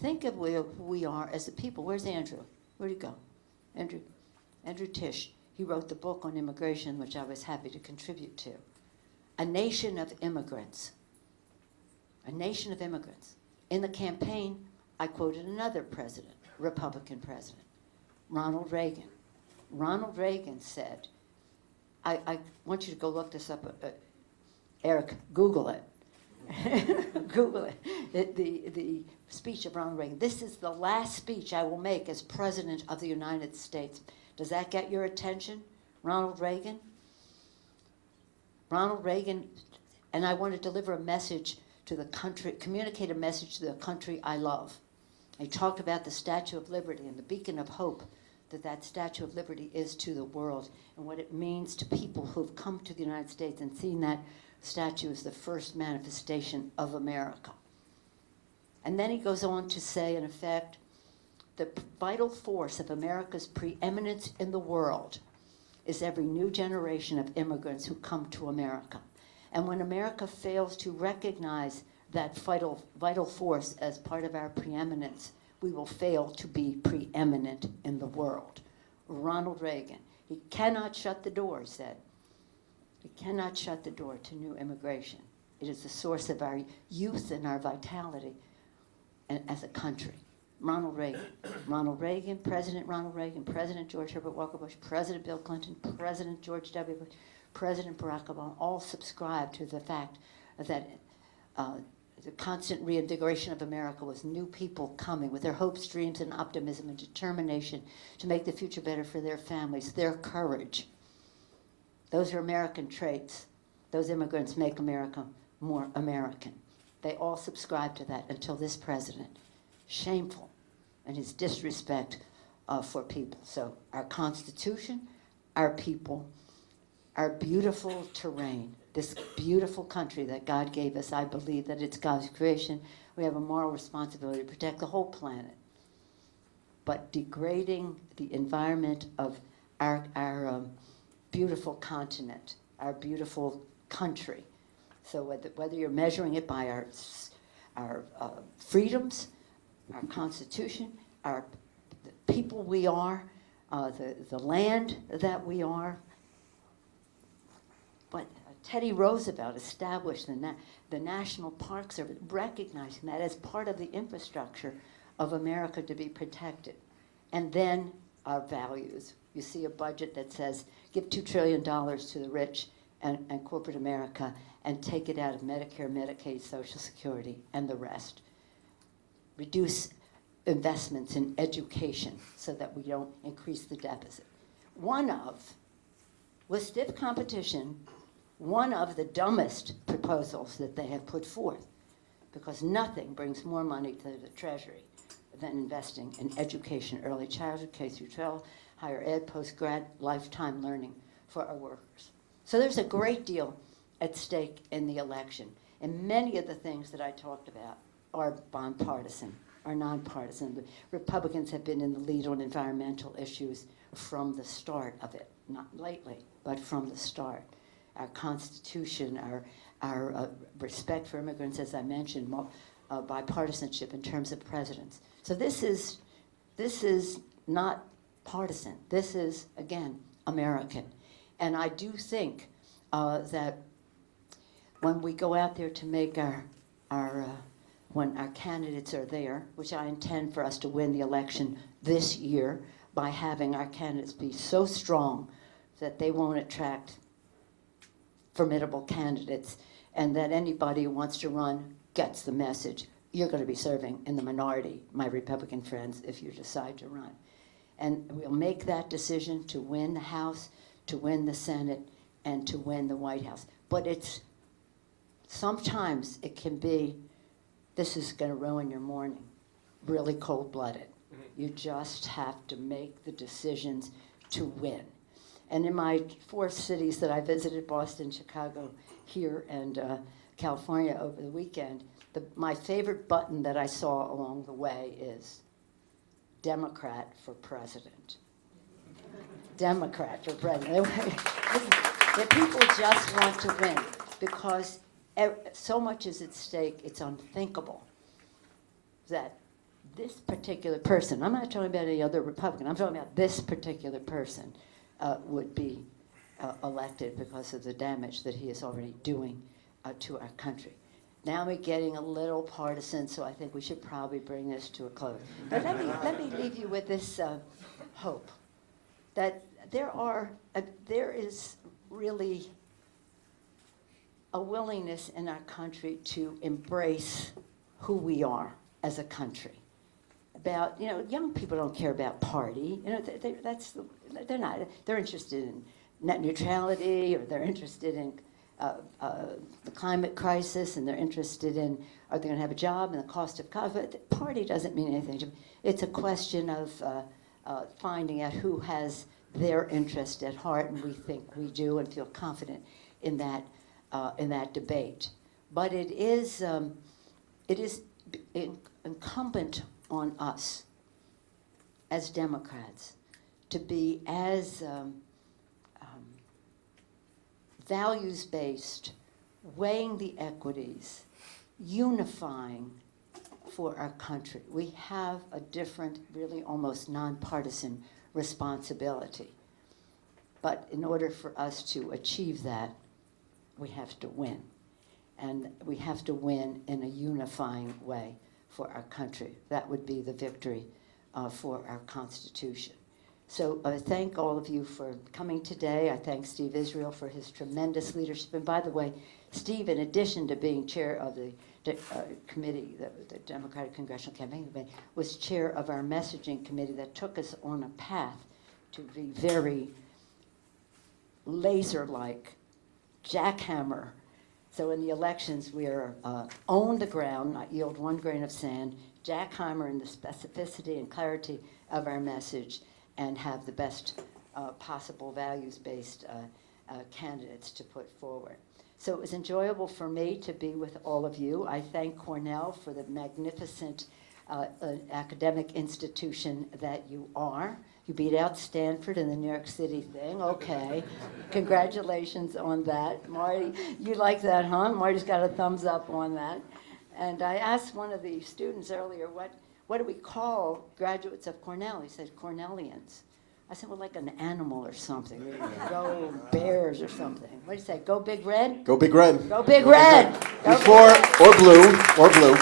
Think of who we are as a people. Where's Andrew? Where'd he go? Andrew Tisch. He wrote the book on immigration, which I was happy to contribute to. A nation of immigrants. A nation of immigrants. In the campaign, I quoted another president, Republican president, Ronald Reagan. Ronald Reagan said, I want you to go look this up, Eric, Google it. Google it. The speech of Ronald Reagan. This is the last speech I will make as President of the United States. Does that get your attention, Ronald Reagan? Ronald Reagan, and I want to deliver a message to the country, communicate a message to the country I love. He talked about the Statue of Liberty and the beacon of hope that Statue of Liberty is to the world, and what it means to people who've come to the United States and seen that statue as the first manifestation of America. And then he goes on to say, in effect, the vital force of America's preeminence in the world is every new generation of immigrants who come to America. And when America fails to recognize that vital force as part of our preeminence, we will fail to be preeminent in the world. Ronald Reagan. He cannot shut the door, he said. He cannot shut the door to new immigration. It is the source of our youth and our vitality as a country. Ronald Reagan. Ronald Reagan, President Ronald Reagan, President George Herbert Walker Bush, President Bill Clinton, President George W. Bush, President Barack Obama, all subscribe to the fact that the constant reinvigoration of America was new people coming with their hopes, dreams, and optimism and determination to make the future better for their families, their courage. Those are American traits. Those immigrants make America more American. They all subscribe to that until this president. Shameful in his disrespect for people. So our Constitution, our people, our beautiful terrain, this beautiful country that God gave us, I believe that it's God's creation. We have a moral responsibility to protect the whole planet. But degrading the environment of our beautiful continent, our beautiful country. So whether you're measuring it by our freedoms, our Constitution, the people we are, the land that we are. But Teddy Roosevelt established the National Park Service, recognizing that as part of the infrastructure of America to be protected. And then our values. You see a budget that says, give $2 trillion to the rich and corporate America and take it out of Medicare, Medicaid, Social Security, and the rest. Reduce investments in education so that we don't increase the deficit. With stiff competition, one of the dumbest proposals that they have put forth, because nothing brings more money to the Treasury than investing in education, early childhood, K through 12, higher ed, post-grad, lifetime learning for our workers. So there's a great deal at stake in the election. And many of the things that I talked about are bipartisan, are nonpartisan. The Republicans have been in the lead on environmental issues from the start of it, not lately, but from the start. Our Constitution, our respect for immigrants, as I mentioned, bipartisanship in terms of presidents. So this is not partisan. This is, again, American. And I do think that when we go out there to make when our candidates are there, which I intend for us to win the election this year by having our candidates be so strong that they won't attract formidable candidates, and that anybody who wants to run gets the message. You're going to be serving in the minority, my Republican friends, if you decide to run. And we'll make that decision to win the House, to win the Senate, and to win the White House. But sometimes it can be, this is going to ruin your morning, really cold-blooded. You just have to make the decisions to win. And in my 4 cities that I visited, Boston, Chicago, here, and California over the weekend, my favorite button that I saw along the way is Democrat for President. Democrat for President. The people just want to win because so much is at stake, it's unthinkable that this particular person, I'm not talking about any other Republican, I'm talking about this particular person, would be elected because of the damage that he is already doing to our country. Now we're getting a little partisan, so I think we should probably bring this to a close. But let me leave you with this hope that there is really a willingness in our country to embrace who we are as a country. About, young people don't care about party. They're not. They're interested in net neutrality, or they're interested in the climate crisis, and they're interested in, are they going to have a job, and the cost of college. But the party doesn't mean anything to me. It's a question of finding out who has their interest at heart, and we think we do, and feel confident in that debate. But it is incumbent on us as Democrats to be as values-based, weighing the equities, unifying for our country. We have a different, really almost nonpartisan responsibility. But in order for us to achieve that, we have to win. And we have to win in a unifying way for our country. That would be the victory for our Constitution. So I thank all of you for coming today. I thank Steve Israel for his tremendous leadership. And by the way, Steve, in addition to being chair of the committee, the Democratic Congressional Campaign Committee, was chair of our messaging committee that took us on a path to be very laser-like, jackhammer. So in the elections, we are own the ground, not yield one grain of sand, jackhammer in the specificity and clarity of our message, and have the best possible values-based candidates to put forward. So it was enjoyable for me to be with all of you. I thank Cornell for the magnificent academic institution that you are, You beat out Stanford in the New York City thing. Okay. Congratulations on that. Marty, you like that, huh? Marty's got a thumbs up on that. And I asked one of the students earlier, what do we call graduates of Cornell? He said, Cornellians. I said, well, like an animal or something. Maybe go Bears or something. What do you say? Go Big Red? Go Big Red. Go Big Red. Go Before, Big Red. or blue.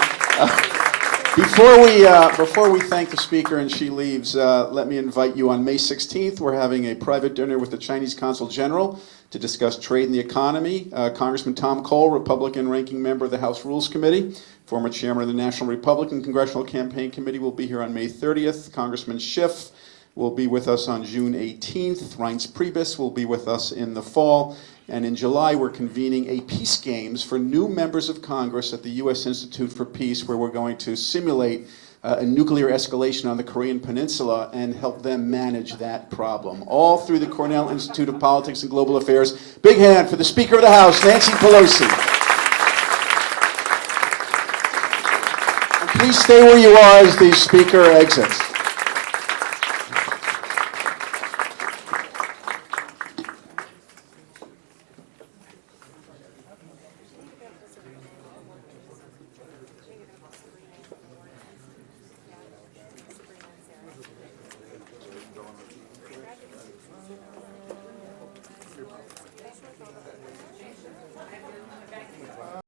Before we thank the speaker and she leaves, let me invite you on May 16th. We're having a private dinner with the Chinese Consul General to discuss trade and the economy. Congressman Tom Cole, Republican ranking member of the House Rules Committee, former chairman of the National Republican Congressional Campaign Committee, will be here on May 30th. Congressman Schiff will be with us on June 18th. Reince Priebus will be with us in the fall. And in July, we're convening a Peace Games for new members of Congress at the U.S. Institute for Peace, where we're going to simulate a nuclear escalation on the Korean Peninsula and help them manage that problem. All through the Cornell Institute of Politics and Global Affairs. Big hand for the Speaker of the House, Nancy Pelosi. And please stay where you are as the Speaker exits.